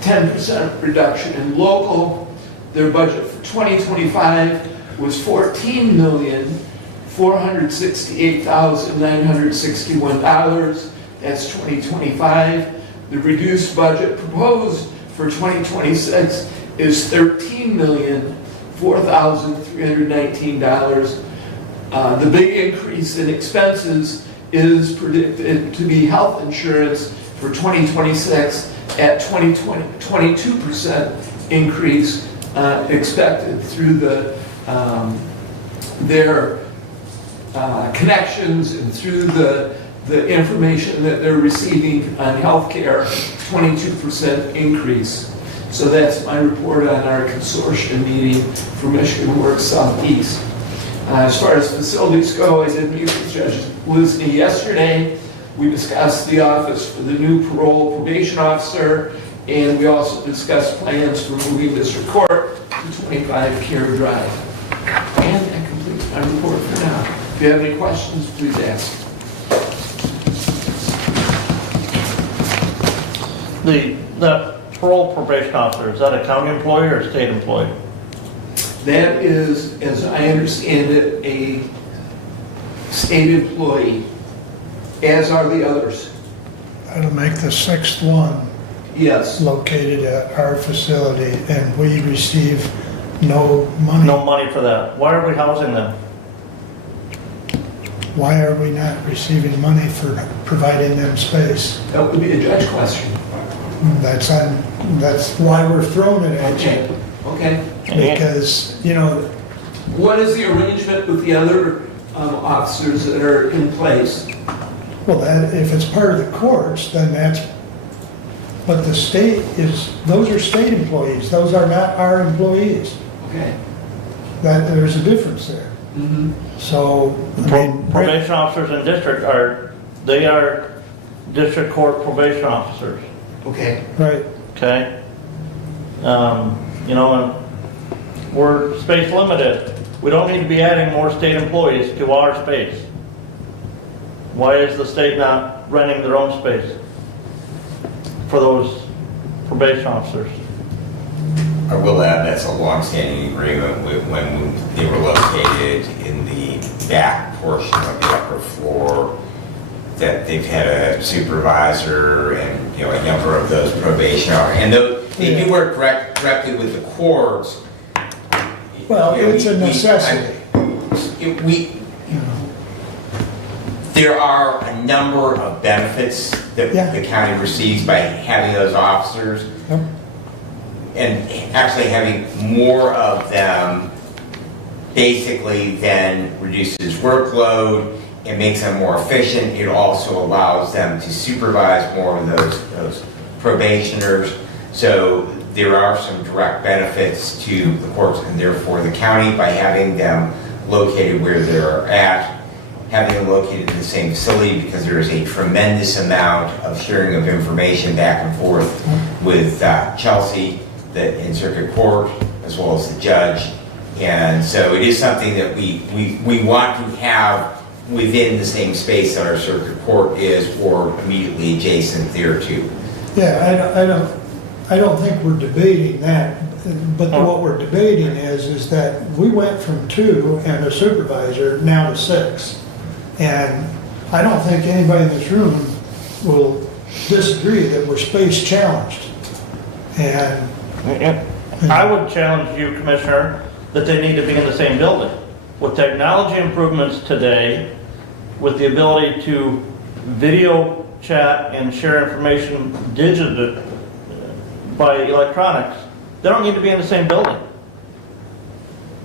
10% reduction in local. Their budget for 2025 was $14,468,961. That's 2025. The reduced budget proposed for 2026 is $13,004,319. The big increase in expenses is predicted to be health insurance for 2026 at 22% increase expected through their connections and through the information that they're receiving on healthcare, 22% increase. So that's my report on our consortium meeting for Michigan Works Southeast. As far as facilities go, I did meet with Judge Lisney yesterday. We discussed the office for the new parole probation officer, and we also discussed plans for moving district court to 25 Care Drive. And that completes my report for now. If you have any questions, please ask. The parole probation officer, is that a county employee or a state employee? That is, as I understand it, a state employee, as are the others. That'll make the sixth one Yes. located at our facility, and we receive no money. No money for that. Why are we housing them? Why are we not receiving money for providing them space? That would be a judge question. That's why we're throwing it at Okay. you. Okay. Because, you know, What is the arrangement with the other officers that are in place? well, that, if it's part of the courts, then that's, but the state is, those are state employees, those are not our employees. Okay. That, there's a difference there. Mm-hmm. So, I mean, Probation officers in district they are district court probation officers, Okay. right, okay? You know, and we're space limited. We don't need to be adding more state employees to our space. Why is the state not renting their own space for those probation officers? I will add, that's a long-standing agreement when they were located in the back portion of the upper floor, that they've had a supervisor and, a number of those probation officers. And they do work directly with the courts. well, it's a necessity. There are a number of benefits that Yeah. the county receives by having those officers. Yep. And actually having more of them basically then reduces workload, it makes them more efficient, it also allows them to supervise more of those probationers. So there are some direct benefits to the courts and therefore the county by having them located where they're at, having them located in the same facility, because there is a tremendous amount of sharing of information back and forth with Chelsea, in circuit court, as well as the judge. And so it is something that we want to have within the same space that our circuit court is, or immediately adjacent thereto. Yeah, I don't think we're debating that, but what we're debating is that we went from 2 and a supervisor now to 6. And I don't think anybody in this room will disagree that we're space challenged. And I would challenge you, Commissioner, that they need to be in the same building. With technology improvements today, with the ability to video chat and share information digitally by electronics, they don't need to be in the same building.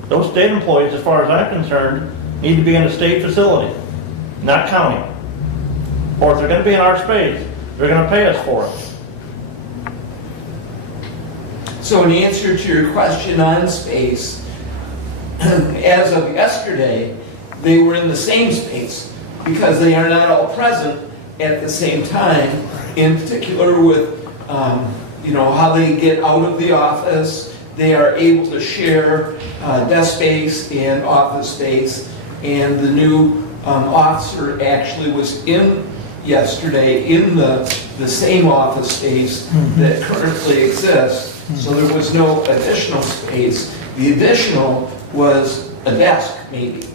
Those state employees, as far as I'm concerned, need to be in a state facility, not county. Or if they're going to be in our space, they're going to pay us for it. So in answer to your question on space, as of yesterday, they were in the same space because they are not all present at the same time, in particular with, how they get out of the office. They are able to share desk space and office space, and the new officer actually was in yesterday in the same office space that currently exists. So there was no additional space. The additional was a desk, maybe.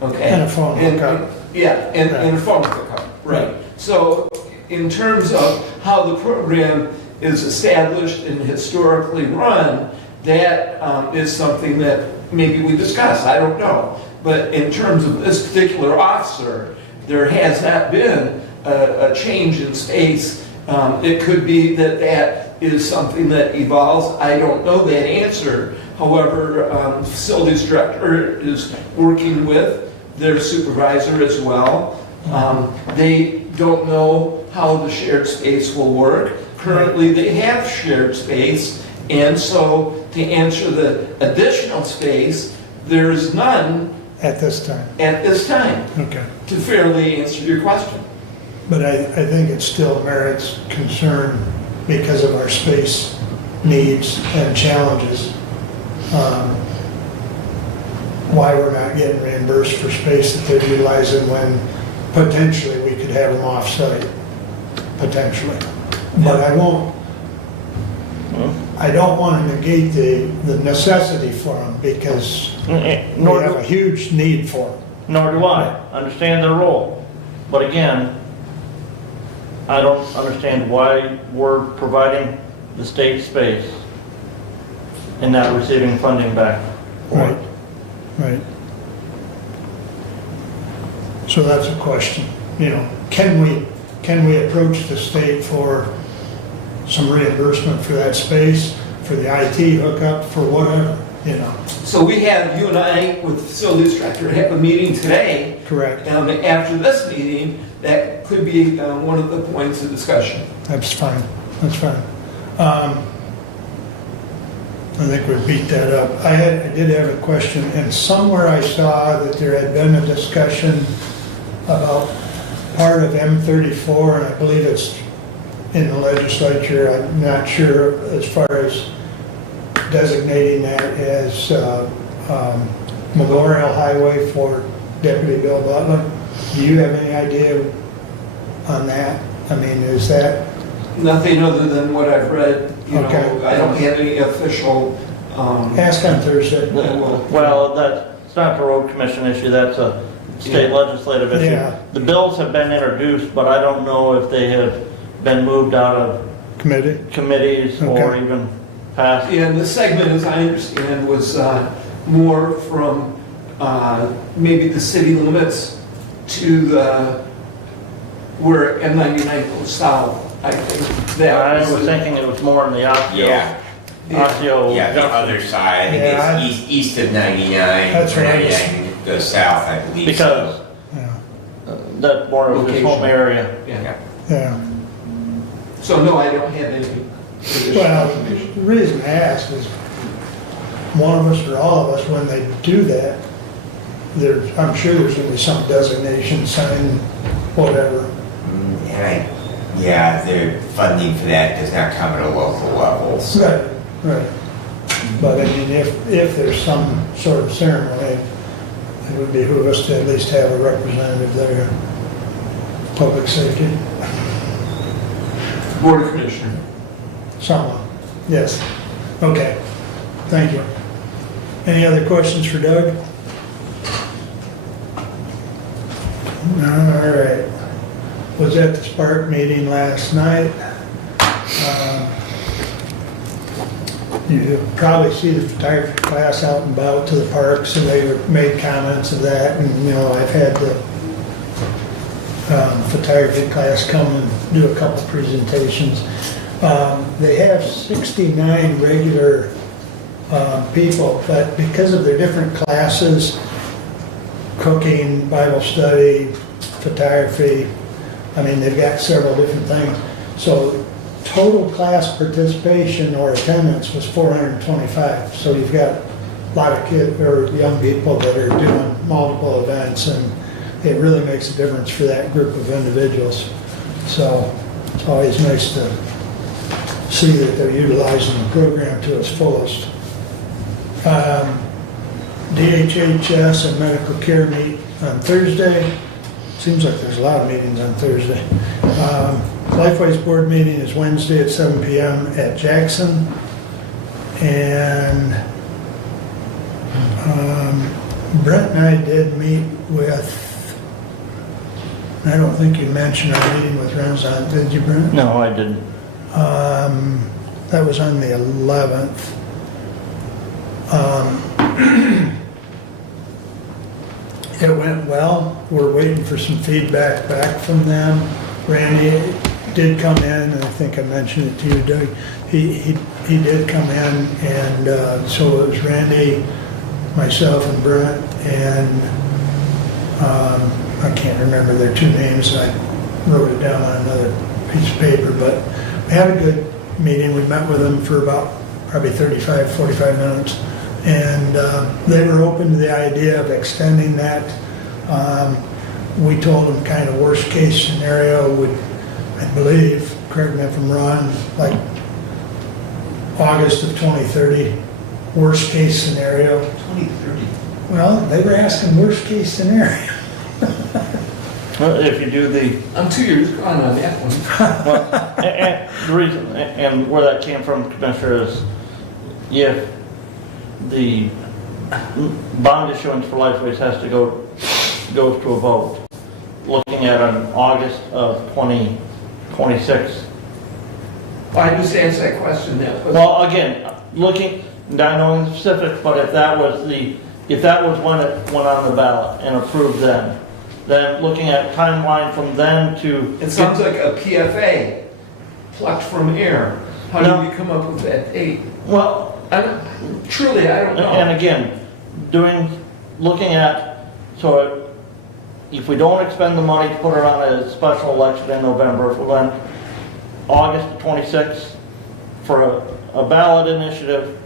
Okay. And a phone hookup. Yeah, and a phone hookup, right. So in terms of how the program is established and historically run, that is something that maybe we discuss, I don't know. But in terms of this particular officer, there has not been a change in space. It could be that is something that evolves. I don't know that answer. However, facilities director is working with their supervisor as well. They don't know how the shared space will work. Currently, they have shared space, and so to answer the additional space, there's none at this time. at this time, Okay. to fairly answer your question. But I think it still merits concern because of our space needs and challenges. Why we're not getting reimbursed for space that they're utilizing when potentially we could have them off-site, potentially. But I won't, I don't want to negate the necessity for them because we Nor have a do, huge need for them. nor do I. Understand their role. But again, I don't understand why we're providing the state space and not receiving funding back. Right, right. So that's a question, you know, can we approach the state for some reimbursement for that space, for the IT hookup, for whatever, you know? So we have, you and I, with the facilities director, have a meeting today. Correct. After this meeting, that could be one of the points of discussion. That's fine, that's fine. I think we beat that up. I did have a question, and somewhere I saw that there had been a discussion about part of M34, and I believe it's in the legislature. I'm not sure as far as designating that as Memorial Highway for Deputy Bill Butler. Do you have any idea on that? I mean, is that? Nothing other than what I've read, you know, Okay. I don't have any official, Ask on Thursday. Well, that's not the road commission issue, that's a state legislative issue. Yeah. The bills have been introduced, but I don't know if they have been moved out of Committee? committees or Okay. even passed. and the segment, as I understand, was more from maybe the city limits to where M99 goes south, I think. That I was thinking it was more in the Osseo. Yeah, Osseo. yeah, the other side, I think Yeah, it's east of 99, That's or what I was- 99 goes south, I believe. Because Yeah, that's more of his home area. Yeah. yeah. So no, I don't have any additional Well, information. the reason I ask is, one of us or all of us, when they do that, I'm sure there's gonna be some designation, sign, whatever. Yeah, the funding for that does not come at a local level. So Right, right. But I mean, if there's some sort of ceremony, it would behoove us to at least have a representative there. Public safety, Board of Commissioners. someone, yes. Okay, thank you. Any other questions for Doug? All right. Was at the Spark meeting last night. You probably see the photography class out and about to the parks, and they made comments of that, and, you know, I've had the photography class come and do a couple presentations. They have 69 regular people, but because of their different classes, cooking, Bible study, photography, I mean, they've got several different things. So total class participation or attendance was 425. So you've got a lot of kids or young people that are doing multiple events, and it really makes a difference for that group of individuals. So it's always nice to see that they're utilizing the program to its fullest. DHHS and medical care meet on Thursday. Seems like there's a lot of meetings on Thursday. Lifeways board meeting is Wednesday at 7 p.m. at Jackson. And Brent and I did meet with, I don't think you mentioned our meeting with Renaissance, did you, Brent? No, I didn't. That was on the 11th. It went well. We're waiting for some feedback back from them. Randy did come in, and I think I mentioned it to you, Doug. He did come in, and so it was Randy, myself, and Brent, and I can't remember their two names. I wrote it down on another piece of paper, but we had a good meeting. We met with them for about probably 35, 45 minutes. And they were open to the idea of extending that. We told them kind of worst case scenario would, I believe, correct me if I'm wrong, like August of 2030, worst case scenario. 2030. Well, they were asking worst case scenario. If you do the, I'm 2 years gone on that one. well, and the reason, and where that came from, Commissioner, is if the bond issuance for Lifeways has to goes to a vote, looking at an August of 2026. I just asked that question, that was. Well, again, looking, not knowing the specifics, but if that was when it went on the ballot and approved then looking at timeline from then to. It sounds like a PFA plucked from air. How No. do you come up with that date? Well, I don't know. and again, looking at, so if we don't expend the money to put it on a special election in November, if we went August 26th for a ballot initiative,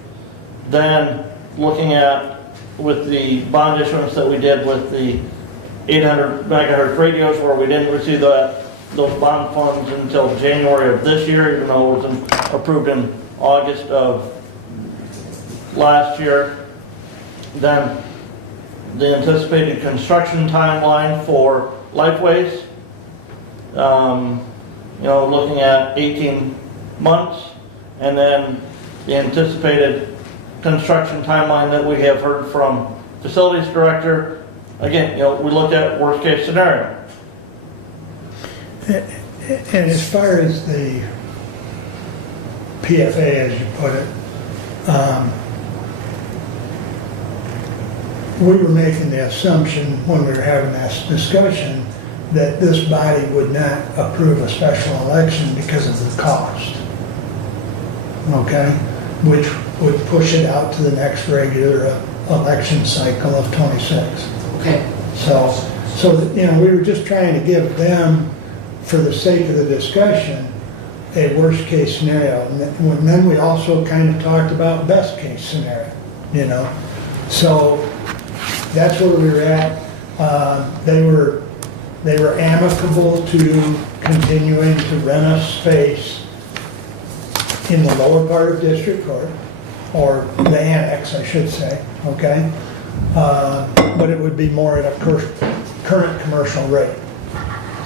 then looking at with the bond issuance that we did with the 800 megahertz radios where we didn't receive those bond funds until January of this year, even though it was approved in August of last year. Then the anticipated construction timeline for Lifeways, looking at 18 months, and then the anticipated construction timeline that we have heard from facilities director. Again, we looked at worst case scenario. And as far as the PFA, as you put it, we were making the assumption when we were having this discussion that this body would not approve a special election because of the cost. Okay? Which would push it out to the next regular election cycle of 26. Okay. So we were just trying to give them, for the sake of the discussion, a worst case scenario. And then we also kind of talked about best case scenario, So that's where we were at. They were amicable to continuing to rent us space in the lower part of District Court, or the annex, I should say, okay? But it would be more at a current commercial rate.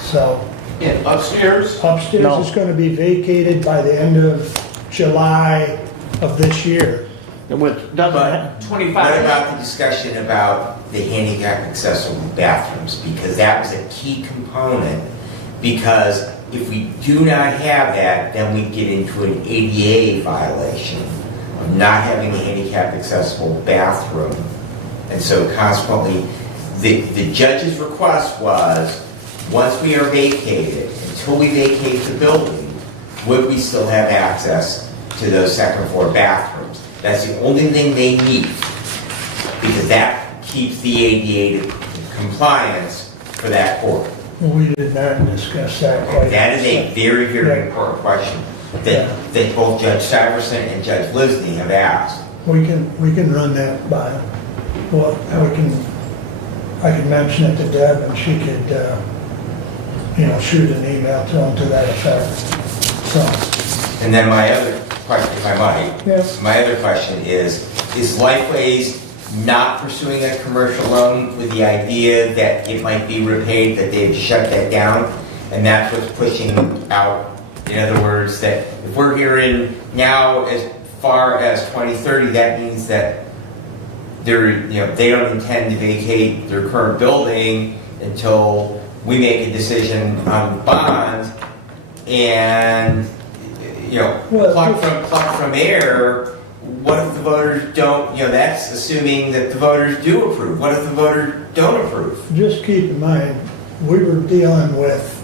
So And upstairs? upstairs No. is going to be vacated by the end of July of this year. Which doesn't, But 25. what about the discussion about the handicap accessible bathrooms? Because that was a key component, because if we do not have that, then we get into an ADA violation of not having a handicap accessible bathroom. And so consequently, the judge's request was, once we are vacated, until we vacate the building, would we still have access to those second floor bathrooms? That's the only thing they need, because that keeps the ADA compliance for that court. We did not discuss that quite. That is a very, very important question that both Judge Syverson and Judge Lisney have asked. We can run that by, well, I can mention it to Deb and she could, shoot an email to them to that effect. So, And then my other question, if I might, Yes. my other question is Lifeways not pursuing a commercial loan with the idea that it might be repaid, that they've shut that down, and that's what's pushing out? In other words, that if we're hearing now as far as 2030, that means that they don't intend to vacate their current building until we make a decision on the bond, and pluck from air. What if the voters don't? That's assuming that the voters do approve. What if the voters don't approve? just keep in mind, we were dealing with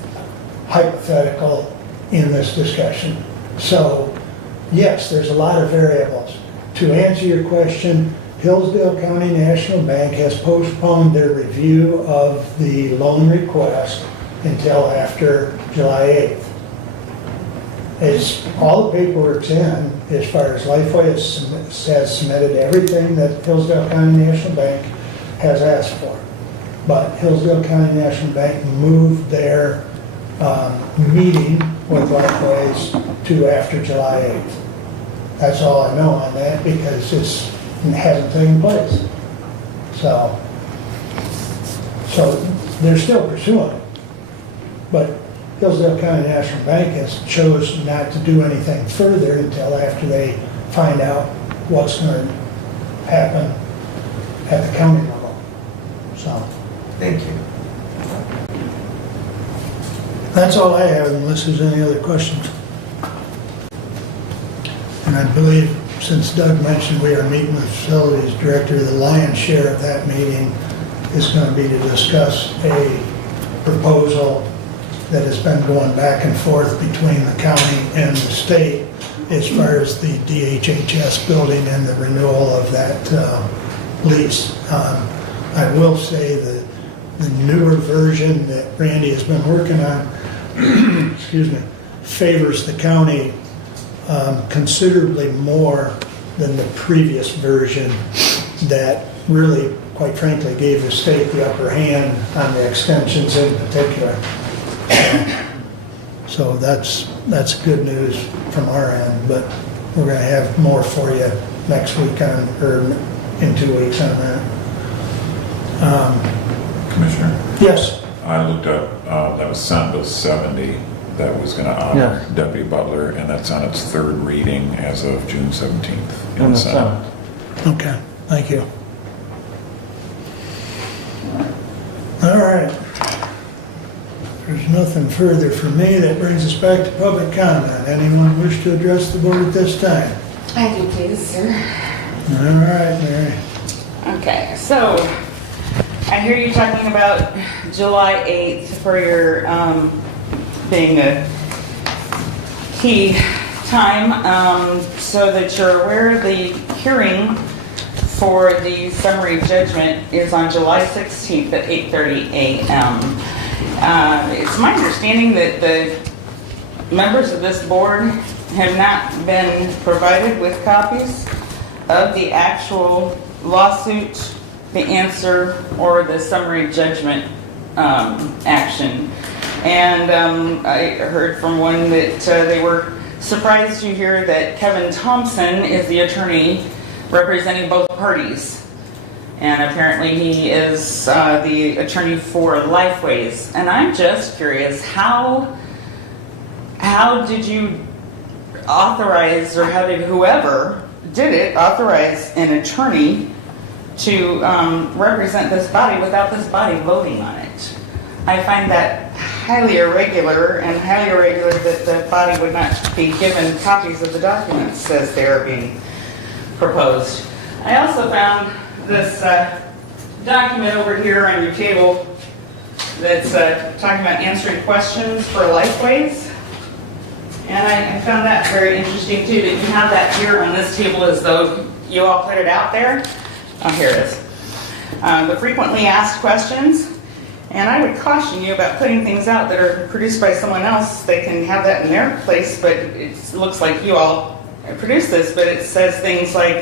hypothetical in this discussion. So, yes, there's a lot of variables. To answer your question, Hillsdale County National Bank has postponed their review of the loan request until after July 8th. As all the paperwork's in, as far as Lifeway has submitted everything that Hillsdale County National Bank has asked for. But Hillsdale County National Bank moved their meeting with Lifeways to after July 8th. That's all I know on that, because it hasn't taken place. So they're still pursuing it. But Hillsdale County National Bank has chose not to do anything further until after they find out what's going to happen at the county level. So, Thank you. that's all I have unless there's any other questions. And I believe, since Doug mentioned we are meeting with Facilities Director, the lion's share of that meeting is going to be to discuss a proposal that has been going back and forth between the county and the state as far as the DHHS building and the renewal of that lease. I will say that the newer version that Randy has been working on, excuse me, favors the county considerably more than the previous version that really, quite frankly, gave the state the upper hand on the extensions in particular. So that's good news from our end, but we're going to have more for you next week on, or in 2 weeks on that. Commissioner, Yes, I looked up, that was Senate Bill 70 that was going to honor Yes. Deputy Butler, and that's on its third reading as of June 17th In the Senate. okay, thank you. All right. There's nothing further for me. That brings us back to public comment. Anyone wish to address the board at this time? I do, please, sir. All right, Mary. Okay, so I hear you talking about July 8th for your, being a key time, so that you're aware the hearing for the summary judgment is on July 16th at 8:30 a.m. It's my understanding that the members of this board have not been provided with copies of the actual lawsuit, the answer, or the summary judgment action. And I heard from one that they were surprised to hear that Kevin Thompson is the attorney representing both parties. And apparently he is the attorney for Lifeways. And I'm just curious, how did you authorize, or how did whoever did it authorize an attorney to represent this body without this body voting on it? I find that highly irregular, and highly irregular that the body would not be given copies of the documents as they are being proposed. I also found this document over here on your table that's talking about answering questions for Lifeways. And I found that very interesting too, that you have that here on this table as though you all put it out there. Oh, here it is. The frequently asked questions. And I would caution you about putting things out that are produced by someone else. They can have that in their place, but it looks like you all produced this, but it says things like,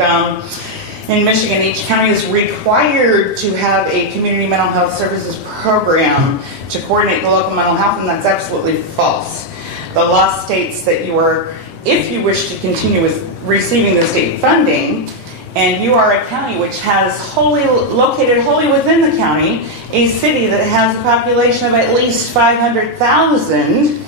in Michigan, each county is required to have a community mental health services program to coordinate the local mental health, and that's absolutely false. The law states that you are, if you wish to continue with receiving the state funding, and you are a county which has located wholly within the county, a city that has a population of at least 500,000,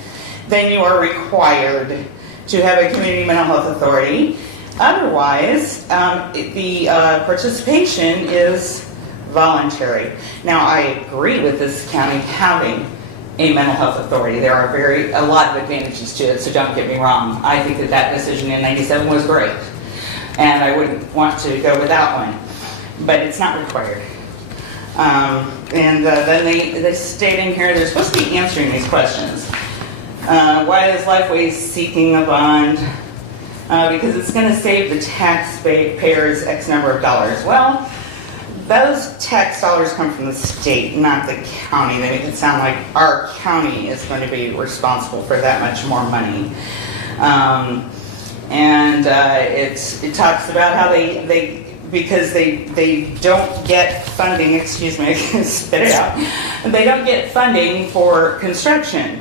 then you are required to have a community mental health authority. Otherwise, the participation is voluntary. Now, I agree with this county having a mental health authority. There are a lot of advantages to it, so don't get me wrong. I think that decision in '97 was great, and I wouldn't want to go without one, but it's not required. Then they state in here they're supposed to be answering these questions. Why is Lifeways seeking a bond? Because it's going to save the taxpayers X number of dollars. Well, those tax dollars come from the state, not the county. They make it sound like our county is going to be responsible for that much more money. It talks about how because they don't get funding, excuse me, I can spit it out. They don't get funding for construction.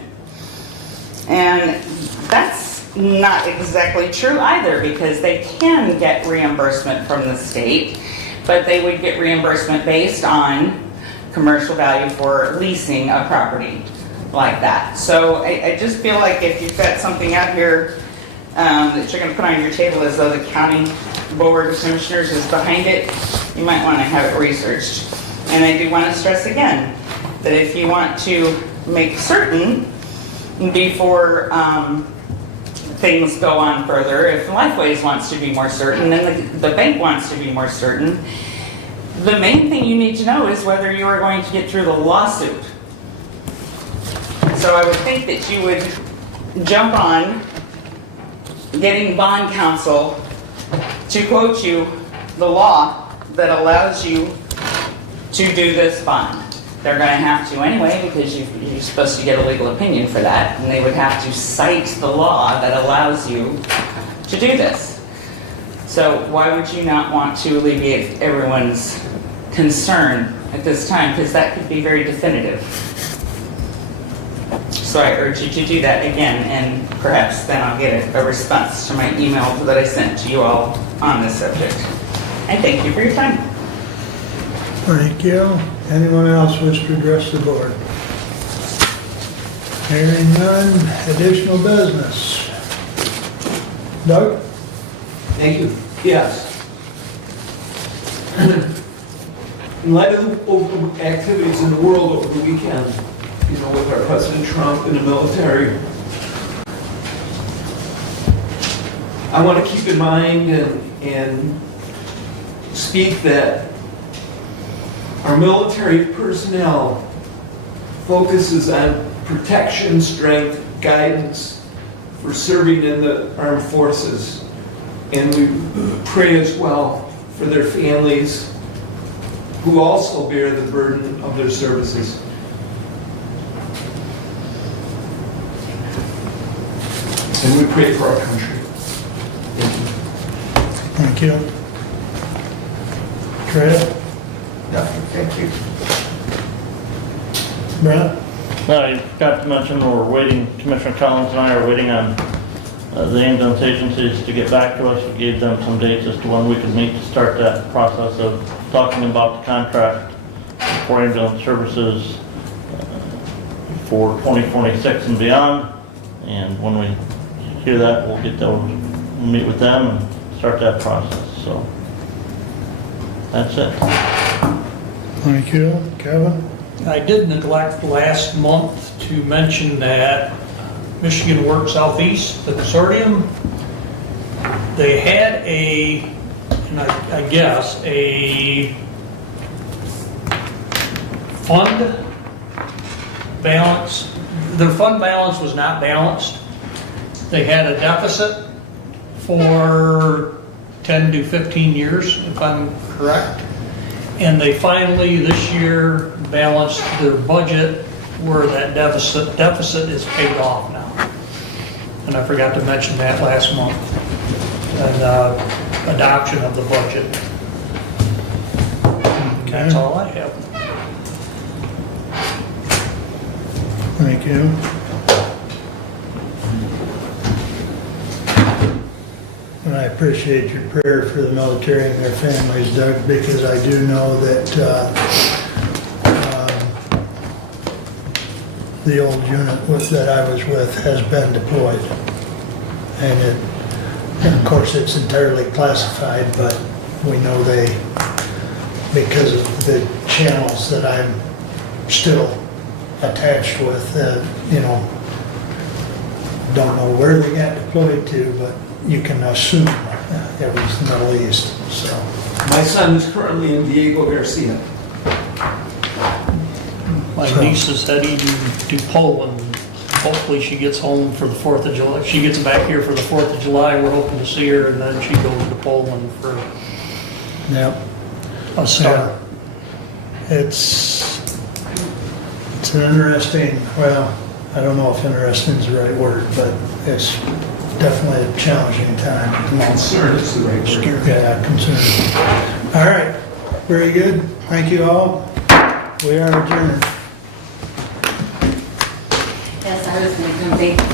And that's not exactly true either, because they can get reimbursement from the state, but they would get reimbursement based on commercial value for leasing a property. like that. So I just feel like if you've got something out here that you're gonna put on your table as though the county board of commissioners is behind it, you might wanna have it researched. And I do wanna stress again, that if you want to make certain before things go on further, if Lifeways wants to be more certain and the bank wants to be more certain, the main thing you need to know is whether you are going to get through the lawsuit. So I would think that you would jump on getting bond counsel to quote you the law that allows you to do this bond. They're going to have to anyway because you're supposed to get a legal opinion for that, and they would have to cite the law that allows you to do this. So why would you not want to alleviate everyone's concern at this time? Because that could be very definitive. So I urge you to do that again, and perhaps then I'll get a response to my email that I sent to you all on this subject. And thank you for your time. Thank you. Anyone else wish to address the board? Hearing none, additional business. Doug? Thank you. Yes. In light of the activities in the world over the weekend, you know, with our President Trump and the military, I want to keep in mind and speak that our military personnel focuses on protection, strength, guidance for serving in the armed forces. And we pray as well for their families who also bear the burden of their services. And we pray for our country. Thank you. Trev? Nothing, thank you. Brent? No, you forgot to mention, we're waiting, Commissioner Collins and I are waiting on the ambulance agencies to get back to us. We gave them some dates as to when we could meet to start that process of talking about the contract for ambulance services for 2026 and beyond. And when we hear that, we'll get those, meet with them and start that process. So that's it. Thank you. Kevin? I did neglect last month to mention that Michigan Work Southeast, the consortium, they had and I guess, a fund balance. Their fund balance was not balanced. They had a deficit for 10 to 15 years, if I'm correct. And they finally, this year, balanced their budget where that deficit is paid off now. And I forgot to mention that last month. And adoption of the budget. That's all I have. Thank you. And I appreciate your prayer for the military and their families, Doug, because I do know that the old unit that I was with has been deployed. And of course, it's entirely classified, but we know because of the channels that I'm still attached with, don't know where they got deployed to, but you can assume it was the Middle East, so. My son is currently in Diego Garcia. My niece is heading to Poland. Hopefully she gets home for the 4th of July. If she gets back here for the 4th of July, we're hoping to see her, and then she goes to Poland for Yep. a summer. It's an interesting, well, I don't know if interesting is the right word, but it's definitely a challenging time. Concern is the right word. Yeah, concern. All right, very good. Thank you all. We are adjourned. Yes, I was going to thank you for